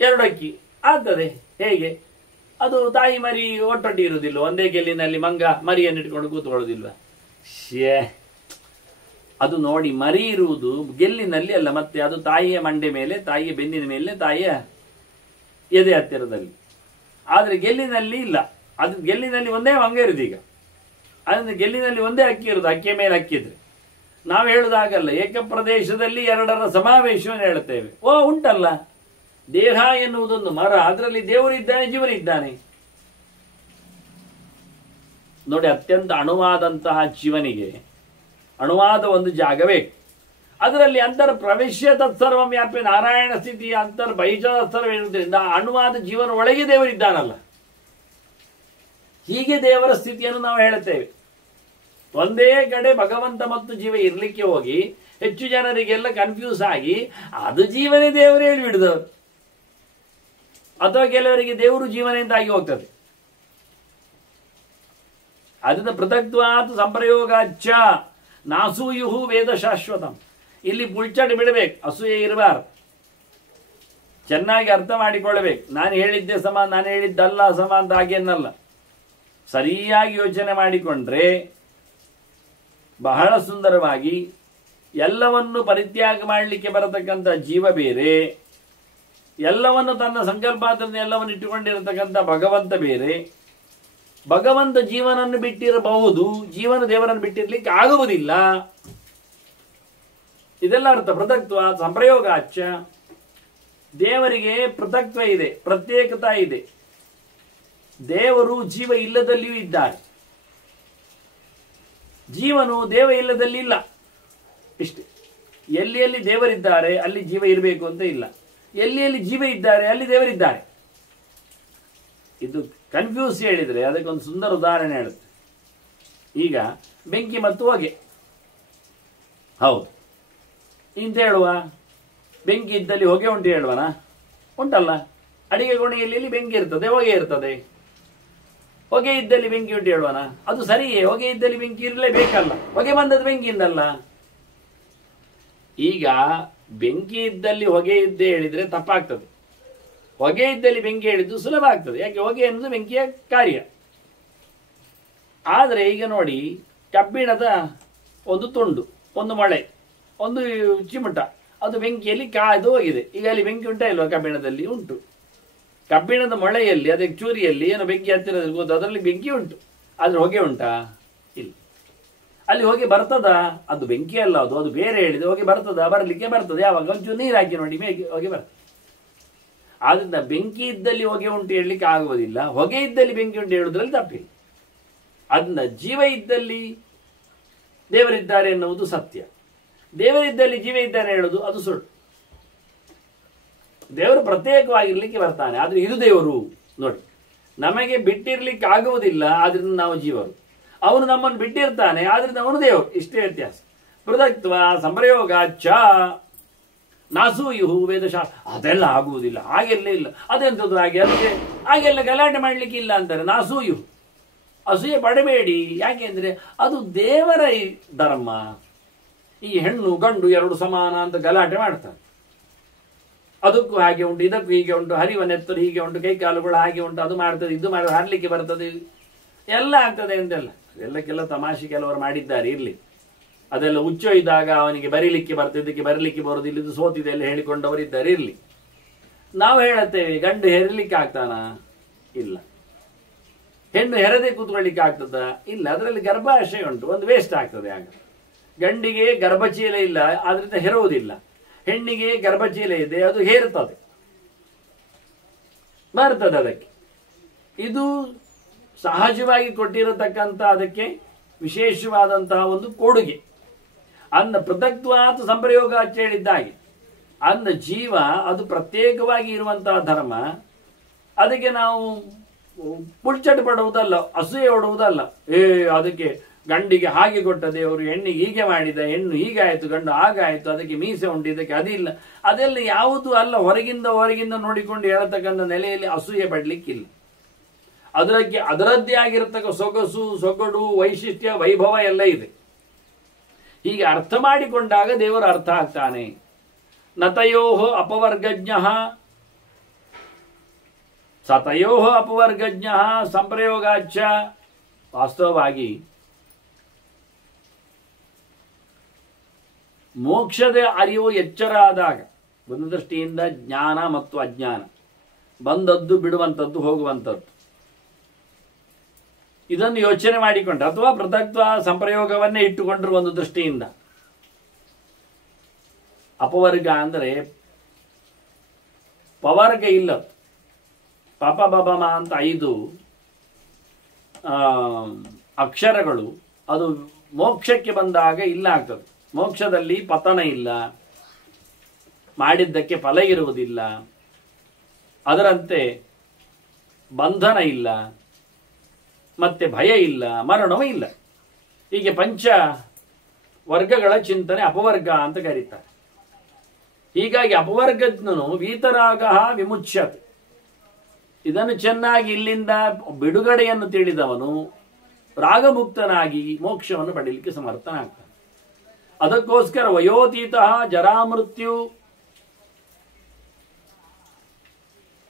ಎರಡು ಹಕ್ಕಿ ಆಗ್ತದೆ. ಹೇಗೆ? ಅದು ತಾಯಿ ಮರಿ ಒಟ್ಟೊಟ್ಟಿ ಇರುವುದಿಲ್ಲ. ಒಂದೇ ಗೆಲ್ಲಿನಲ್ಲಿ ಮಂಗ ಮರಿಯನ್ನು ಇಟ್ಕೊಂಡು ಕೂತ್ಕೊಳ್ಳೋದಿಲ್ವಾ? ಶೇ, ಅದು ನೋಡಿ, ಮರಿ ಇರುವುದು ಗೆಲ್ಲಿನಲ್ಲಿ ಅಲ್ಲ, ಮತ್ತೆ ಅದು ತಾಯಿಯ ಮಂಡೆ ಮೇಲೆ, ತಾಯಿಯ ಬೆನ್ನಿನ ಮೇಲೆ, ತಾಯಿಯ ಎದೆ ಹತ್ತಿರದಲ್ಲಿ. ಆದರೆ ಗೆಲ್ಲಿನಲ್ಲಿ ಇಲ್ಲ. ಅದು ಗೆಲ್ಲಿನಲ್ಲಿ ಒಂದೇ ಮಂಗ ಇರುದು. ಈಗ ಅದರಿಂದ ಗೆಲ್ಲಿನಲ್ಲಿ ಒಂದೇ ಅಕ್ಕಿ ಇರುವುದು. ಅಕ್ಕಿಯ ಮೇಲೆ ಅಕ್ಕಿದ್ರೆ ನಾವು ಹೇಳುದಾಗಲ್ಲ, ಏಕಪ್ರದೇಶದಲ್ಲಿ ಎರಡರ ಸಮಾವೇಶವನ್ನು ಹೇಳುತ್ತೇವೆ. ಉಂಟಲ್ಲ, ದೇಹ ಎನ್ನುವುದೊಂದು ಮರ, ಅದರಲ್ಲಿ ದೇವರಿದ್ದಾನೆ, ಜೀವನಿದ್ದಾನೆ. ನೋಡಿ, ಅತ್ಯಂತ ಅಣುವಾದಂತಹ ಜೀವನಿಗೆ ಅಣುವಾದ ಒಂದು ಜಾಗ ಬೇಕು. ಅದರಲ್ಲಿ ಅಂತರ್ ಪ್ರವೇಶ್ಯ ತತ್ಸರ್ವ ವ್ಯಾಪ್ಯ ನಾರಾಯಣ ಸ್ಥಿತಿಯ ಅಂತರ್ ಬಹಿಷ ತತ್ಸರ್ವ ಇರುವುದರಿಂದ ಅಣುವಾದ ಜೀವನ ಒಳಗೆ ದೇವರಿದ್ದಾನಲ್ಲ. ಹೀಗೆ ದೇವರ ಸ್ಥಿತಿಯನ್ನು ನಾವು ಹೇಳುತ್ತೇವೆ. ಒಂದೇ ಕಡೆ ಭಗವಂತ ಮತ್ತು ಜೀವ ಇರ್ಲಿಕ್ಕೆ ಹೋಗಿ ಹೆಚ್ಚು ಜನರಿಗೆಲ್ಲ ಕನ್ಫ್ಯೂಸ್ ಆಗಿ ಅದು ಜೀವನೇ ದೇವರು ಹೇಳಿಬಿಡಿದವರು, ಅಥವಾ ಕೆಲವರಿಗೆ ದೇವರು ಜೀವನ ಎಂದಾಗಿ ಹೋಗ್ತದೆ. ಅದರಿಂದ ಪೃಥಕ್ತ್ವಾತ್ ಸಂಪ್ರಯೋಗಾಚ್ಚ ನಾಸೂಯುಹು ವೇದ ಶಾಶ್ವತಂ. ಇಲ್ಲಿ ಬುಳ್ಚಟ್ ಬಿಡಬೇಕು, ಅಸೂಯೆ ಇರಬಾರ್ದು. ಚೆನ್ನಾಗಿ ಅರ್ಥ ಮಾಡಿಕೊಳ್ಳಬೇಕು. ನಾನು ಹೇಳಿದ್ದೆ ಸಮ, ನಾನು ಹೇಳಿದ್ದಲ್ಲ ಸಮ ಅಂತ ಹಾಗೇನಲ್ಲ. ಸರಿಯಾಗಿ ಯೋಚನೆ ಮಾಡಿಕೊಂಡ್ರೆ ಬಹಳ ಸುಂದರವಾಗಿ ಎಲ್ಲವನ್ನು ಪರಿತ್ಯಾಗ ಮಾಡಲಿಕ್ಕೆ ಬರತಕ್ಕಂಥ ಜೀವ ಬೇರೆ, ಎಲ್ಲವನ್ನು ತನ್ನ ಸಂಕಲ್ಪದಿಂದ ಎಲ್ಲವನ್ನು ಇಟ್ಟುಕೊಂಡಿರತಕ್ಕಂಥ ಭಗವಂತ ಬೇರೆ. ಭಗವಂತ ಜೀವನನ್ನು ಬಿಟ್ಟಿರಬಹುದು, ಜೀವನ ದೇವರನ್ನು ಬಿಟ್ಟಿರ್ಲಿಕ್ಕೆ ಆಗುವುದಿಲ್ಲ. ಇದೆಲ್ಲ ಅರ್ಥ. ಪೃಥಕ್ತ್ವ ಸಂಪ್ರಯೋಗಾಚ್ಚ. ದೇವರಿಗೆ ಪೃಥಕ್ತ್ವ ಇದೆ, ಪ್ರತ್ಯೇಕತಾ ಇದೆ. ದೇವರು ಜೀವ ಇಲ್ಲದಲ್ಲಿಯೂ ಇದ್ದಾರೆ, ಜೀವನು ದೇವ ಇಲ್ಲದಲ್ಲಿ ಇಲ್ಲ. ಇಷ್ಟೇ. ಎಲ್ಲಿ ಎಲ್ಲಿ ದೇವರಿದ್ದಾರೆ ಅಲ್ಲಿ ಜೀವ ಇರಬೇಕು ಅಂತ ಇಲ್ಲ, ಎಲ್ಲಿ ಎಲ್ಲಿ ಜೀವ ಇದ್ದಾರೆ ಅಲ್ಲಿ ದೇವರಿದ್ದಾರೆ. ಇದು ಕನ್ಫ್ಯೂಸ್ ಹೇಳಿದ್ರೆ ಅದಕ್ಕೊಂದು ಸುಂದರ ಉದಾಹರಣೆ ಹೇಳುತ್ತೆ. ಈಗ ಬೆಂಕಿ ಮತ್ತು ಹೊಗೆ, ಹೌದು ಇಂತ ಹೇಳುವ, ಬೆಂಕಿ ಇದ್ದಲ್ಲಿ ಹೊಗೆ ಉಂಟು ಹೇಳುವನಾ? ಉಂಟಲ್ಲ. ಅಡಿಗೆ ಕೋಣೆಯಲ್ಲಿ ಬೆಂಕಿ ಇರ್ತದೆ, ಹೊಗೆ ಇರ್ತದೆ. ಹೊಗೆ ಇದ್ದಲ್ಲಿ ಬೆಂಕಿ ಉಂಟು ಹೇಳುವನಾ? ಅದು ಸರಿಯೇ, ಹೊಗೆ ಇದ್ದಲ್ಲಿ ಬೆಂಕಿ ಇರಲೇಬೇಕಲ್ಲ, ಹೊಗೆ ಬಂದದ್ದು ಬೆಂಕಿಯಿಂದಲ್ಲ. ಈಗ ಬೆಂಕಿ ಇದ್ದಲ್ಲಿ ಹೊಗೆ ಇದ್ದೇ ಹೇಳಿದ್ರೆ ತಪ್ಪಾಗ್ತದೆ. ಹೊಗೆ ಇದ್ದಲ್ಲಿ ಬೆಂಕಿ ಹೇಳಿದ್ದು ಸುಲಭ ಆಗ್ತದೆ. ಯಾಕೆ? ಹೊಗೆ ಅನ್ನೋದು ಬೆಂಕಿಯ ಕಾರ್ಯ. ಆದರೆ ಈಗ ನೋಡಿ, ಕಬ್ಬಿಣದ ಒಂದು ತುಂಡು, ಒಂದು ಮೊಳೆ, ಒಂದು ಚಿಮಟ, ಅದು ಬೆಂಕಿಯಲ್ಲಿ ಕಾಯ್ದು ಹೋಗಿದೆ. ಈಗ ಅಲ್ಲಿ ಬೆಂಕಿ ಉಂಟಾ ಇಲ್ವಾ? ಕಬ್ಬಿಣದಲ್ಲಿ ಉಂಟು. ಕಬ್ಬಿಣದ ಮೊಳೆಯಲ್ಲಿ, ಅದಕ್ಕೆ ಚೂರಿಯಲ್ಲಿ ಏನೋ ಬೆಂಕಿ ಹತ್ತಿರ ಗೊತ್ತು, ಅದರಲ್ಲಿ ಬೆಂಕಿ ಉಂಟು. ಆದ್ರೆ ಹೊಗೆ ಉಂಟಾ? ಇಲ್ಲ. ಅಲ್ಲಿ ಹೊಗೆ ಬರ್ತದ? ಅದು ಬೆಂಕಿ ಅಲ್ಲ, ಅದು ಬೇರೆ ಹೇಳಿದೆ. ಹೊಗೆ ಬರ್ತದ? ಬರಲಿಕ್ಕೆ ಬರ್ತದೆ. ಯಾವಾಗ? ಒಂಚೂರು ನೀರು ಹಾಕಿ ನೋಡಿ, ಹೊಗೆ ಬರ್ತದೆ. ಆದ್ರಿಂದ ಬೆಂಕಿ ಇದ್ದಲ್ಲಿ ಹೊಗೆ ಉಂಟು ಹೇಳಲಿಕ್ಕೆ ಆಗುವುದಿಲ್ಲ, ಹೊಗೆ ಇದ್ದಲ್ಲಿ ಬೆಂಕಿ ಉಂಟು ಹೇಳುವುದರಲ್ಲಿ ತಪ್ಪಿಲ್ಲ. ಅದನ್ನ ಜೀವ ಇದ್ದಲ್ಲಿ ದೇವರಿದ್ದಾರೆ ಎನ್ನುವುದು ಸತ್ಯ, ದೇವರಿದ್ದಲ್ಲಿ ಜೀವ ಇದ್ದಾನೆ ಹೇಳುವುದು ಅದು ಸುಳ್ಳು. ದೇವರು ಪ್ರತ್ಯೇಕವಾಗಿರ್ಲಿಕ್ಕೆ ಬರ್ತಾನೆ, ಆದ್ರೆ ಇದು ದೇವರು. ನೋಡಿ, ನಮಗೆ ಬಿಟ್ಟಿರ್ಲಿಕ್ಕೆ ಆಗುವುದಿಲ್ಲ, ಆದ್ರಿಂದ ನಾವು ಜೀವರು. ಅವನು ನಮ್ಮನ್ನು ಬಿಟ್ಟಿರ್ತಾನೆ, ಆದ್ರಿಂದ ಅವನು ದೇವರು. ಇಷ್ಟೇ ವ್ಯತ್ಯಾಸ. ಪೃಥಕ್ತ್ವ ಸಂಪ್ರಯೋಗಾಚ್ಚ ನಾಸೂಯು ವೇದಶಾಸ್ತ್ರ. ಅದೆಲ್ಲ ಆಗುವುದಿಲ್ಲ, ಹಾಗೆಲ್ಲ ಇಲ್ಲ. ಅದೆಂಥದ್ದು ಹಾಗೆಲ್ಲ ಗಲಾಟೆ ಮಾಡ್ಲಿಕ್ಕೆ ಇಲ್ಲ ಅಂತಾರೆ. ನಾಸೂಯು, ಅಸೂಯೆ ಪಡಬೇಡಿ. ಯಾಕೆಂದ್ರೆ ಅದು ದೇವರ ಧರ್ಮ. ಈ ಹೆಣ್ಣು ಗಂಡು ಎರಡು ಸಮಾನ ಅಂತ ಗಲಾಟೆ ಮಾಡ್ತಾರೆ. ಅದಕ್ಕೂ ಹಾಗೆ ಉಂಟು, ಇದಕ್ಕೂ ಹೀಗೆ ಉಂಟು, ಹರಿವನೆತ್ತರು ಹೀಗೆ ಉಂಟು, ಕೈ ಕಾಲುಗಳು ಹಾಗೆ ಉಂಟು, ಅದು ಮಾಡ್ತದೆ, ಇದು ಮಾಡಿ ಹಾರ್ಲಿಕ್ಕೆ ಬರ್ತದೆ, ಎಲ್ಲ ಆಗ್ತದೆ ಅಂತೆಲ್ಲ. ಅದೆಲ್ಲಕ್ಕೆಲ್ಲ ತಮಾಷೆ ಕೆಲವರು ಮಾಡಿದ್ದಾರೆ, ಇರ್ಲಿ. ಅದೆಲ್ಲ ಹುಚ್ಚೊಯ್ದಾಗ ಅವನಿಗೆ ಬರೀಲಿಕ್ಕೆ ಬರ್ತಿದ್ದಕ್ಕೆ ಬರಲಿಕ್ಕೆ ಬರೋದಿಲ್ಲ, ಇದು ಸೋತಿದೆ ಎಲ್ಲ ಹೇಳಿಕೊಂಡವರಿದ್ದಾರೆ, ಇರ್ಲಿ. ನಾವು ಹೇಳುತ್ತೇವೆ, ಗಂಡು ಹೆರಲಿಕ್ಕೆ ಆಗ್ತಾನ? ಇಲ್ಲ. ಹೆಣ್ಣು ಹೆರದೆ ಕೂತ್ಕೊಳ್ಳಿಕ್ಕೆ ಆಗ್ತದ? ಇಲ್ಲ. ಅದರಲ್ಲಿ ಗರ್ಭಾಶಯ ಉಂಟು, ಒಂದು ವೇಸ್ಟ್ ಆಗ್ತದೆ. ಆಗ ಗಂಡಿಗೆ ಗರ್ಭಚೀಲ ಇಲ್ಲ, ಆದ್ರಿಂದ ಹೆರುವುದಿಲ್ಲ. ಹೆಣ್ಣಿಗೆ ಗರ್ಭಚೀಲ ಇದೆ, ಅದು ಹೇರುತ್ತದೆ, ಬರ್ತದೆ ಅದಕ್ಕೆ. ಇದು ಸಹಜವಾಗಿ ಕೊಟ್ಟಿರತಕ್ಕಂಥ ಅದಕ್ಕೆ ವಿಶೇಷವಾದಂತಹ ಒಂದು ಕೊಡುಗೆ. ಅನ್ನ ಪೃಥಕ್ತ್ವಾತ್ ಸಂಪ್ರಯೋಗ ಹೇಳಿದ್ದಾಗೆ ಅನ್ನ ಜೀವ ಅದು ಪ್ರತ್ಯೇಕವಾಗಿ ಇರುವಂತಹ ಧರ್ಮ. ಅದಕ್ಕೆ ನಾವು ಪುಡ್ಚಟ್ ಪಡುವುದಲ್ಲ, ಅಸೂಯೆ ಹೊಡುವುದಲ್ಲ. ಅದಕ್ಕೆ ಗಂಡಿಗೆ ಹಾಗೆ ಕೊಟ್ಟ ದೇವರು, ಹೆಣ್ಣಿಗೆ ಹೀಗೆ ಮಾಡಿದ, ಹೆಣ್ಣು ಹೀಗಾಯ್ತು, ಗಂಡು ಹಾಗಾಯ್ತು, ಅದಕ್ಕೆ ಮೀಸೆ ಉಂಟು, ಇದಕ್ಕೆ ಅದಿಲ್ಲ, ಅದೆಲ್ಲ ಯಾವುದು ಅಲ್ಲ. ಹೊರಗಿಂದ ನೋಡಿಕೊಂಡು ಹೇಳತಕ್ಕಂಥ ನೆಲೆಯಲ್ಲಿ ಅಸೂಯೆ ಪಡ್ಲಿಕ್ಕಿಲ್ಲ. ಅದರದ್ದೇ ಆಗಿರತಕ್ಕ ಸೊಗಸು, ಸೊಗಡು, ವೈಶಿಷ್ಟ್ಯ, ವೈಭವ ಎಲ್ಲ ಇದೆ. ಹೀಗೆ ಅರ್ಥ ಮಾಡಿಕೊಂಡಾಗ ದೇವರು ಅರ್ಥ ಆಗ್ತಾನೆ. ನತಯೋ ಅಪವರ್ಗಜ್ಞ ಸತಯೋ ಅಪವರ್ಗಜ್ಞ ಸಂಪ್ರಯೋಗಾಚ್ಚ. ವಾಸ್ತವವಾಗಿ ಮೋಕ್ಷದ ಅರಿವು ಎಚ್ಚರ ಆದಾಗ ಒಂದು ದೃಷ್ಟಿಯಿಂದ ಜ್ಞಾನ ಮತ್ತು ಅಜ್ಞಾನ, ಬಂದದ್ದು ಬಿಡುವಂಥದ್ದು ಹೋಗುವಂಥದ್ದು, ಇದನ್ನು ಯೋಚನೆ ಮಾಡಿಕೊಂಡ್ರೆ, ಅಥವಾ ಪೃಥಕ್ತ್ವ ಸಂಪ್ರಯೋಗವನ್ನೇ ಇಟ್ಟುಕೊಂಡ್ರು ಒಂದು ದೃಷ್ಟಿಯಿಂದ. ಅಪವರ್ಗ ಅಂದರೆ ಪವರ್ಗ ಇಲ್ಲ. ಪಾಪ ಬಬಮ ಅಂತ 5 ಅಕ್ಷರಗಳು ಅದು ಮೋಕ್ಷಕ್ಕೆ ಬಂದಾಗ ಇಲ್ಲ ಆಗ್ತದೆ. ಮೋಕ್ಷದಲ್ಲಿ ಪತನ ಇಲ್ಲ, ಮಾಡಿದ್ದಕ್ಕೆ ಫಲ ಇರುವುದಿಲ್ಲ, ಅದರಂತೆ ಬಂಧನ ಇಲ್ಲ, ಮತ್ತೆ ಭಯ ಇಲ್ಲ, ಮರಣವೂ ಇಲ್ಲ. ಹೀಗೆ ಪಂಚ ವರ್ಗಗಳ ಚಿಂತನೆ ಅಪವರ್ಗ ಅಂತ ಕರೀತಾರೆ. ಹೀಗಾಗಿ ಅಪವರ್ಗಜ್ಞನು ವೀತರಾಗ ವಿಮುಚ್ಯತೆ. ಇದನ್ನು ಚೆನ್ನಾಗಿ ಇಲ್ಲಿಂದ ಬಿಡುಗಡೆಯನ್ನು ತಿಳಿದವನು ರಾಗಮುಕ್ತನಾಗಿ ಮೋಕ್ಷವನ್ನು ಪಡೆಯಲಿಕ್ಕೆ ಸಮರ್ಥನಾಗ್ತಾನೆ. ಅದಕ್ಕೋಸ್ಕರ ವಯೋತೀತ ಜರಾಮೃತ್ಯು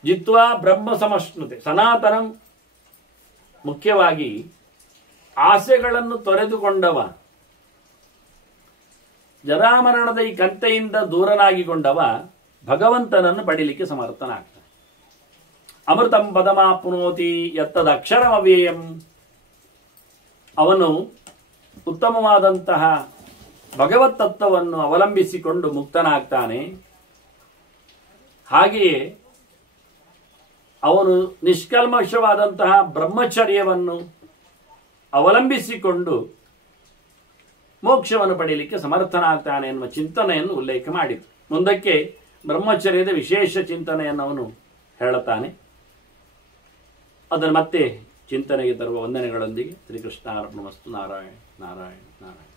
ಜಿತ್ವಾ ಬ್ರಹ್ಮ ಸಮಶ್ನುತೆ ಸನಾತನಂ. ಮುಖ್ಯವಾಗಿ ಆಸೆಗಳನ್ನು ತೊರೆದುಕೊಂಡವ, ಜರಾಮರಣದ ಈ ಕಂತೆಯಿಂದ ದೂರನಾಗಿಕೊಂಡವ ಭಗವಂತನನ್ನು ಪಡೀಲಿಕ್ಕೆ ಸಮರ್ಥನಾಗ್ತಾನೆ. ಅಮೃತಂ ಪದಮಾಪ್ನೋತಿ ಯತ್ತದಕ್ಷರಮವ್ಯಯಂ. ಅವನು ಉತ್ತಮವಾದಂತಹ ಭಗವತ್ ತತ್ವವನ್ನು ಅವಲಂಬಿಸಿಕೊಂಡು ಮುಕ್ತನಾಗ್ತಾನೆ. ಹಾಗೆಯೇ ಅವನು ನಿಷ್ಕಲ್ಮಶವಾದಂತಹ ಬ್ರಹ್ಮಚರ್ಯವನ್ನು ಅವಲಂಬಿಸಿಕೊಂಡು ಮೋಕ್ಷವನ್ನು ಪಡೆಯಲಿಕ್ಕೆ ಸಮರ್ಥನಾಗ್ತಾನೆ ಎನ್ನುವ ಚಿಂತನೆಯನ್ನು ಉಲ್ಲೇಖ ಮಾಡಿತು. ಮುಂದಕ್ಕೆ ಬ್ರಹ್ಮಚರ್ಯದ ವಿಶೇಷ ಚಿಂತನೆಯನ್ನು ಅವನು ಹೇಳುತ್ತಾನೆ. ಅದನ್ನು ಮತ್ತೆ ಚಿಂತನೆಗೆ ತರುವ ವಂದನೆಗಳೊಂದಿಗೆ ಶ್ರೀಕೃಷ್ಣಾರ್ಪಣಮಸ್ತು. ನಾರಾಯಣ ನಾರಾಯಣ ನಾರಾಯಣ.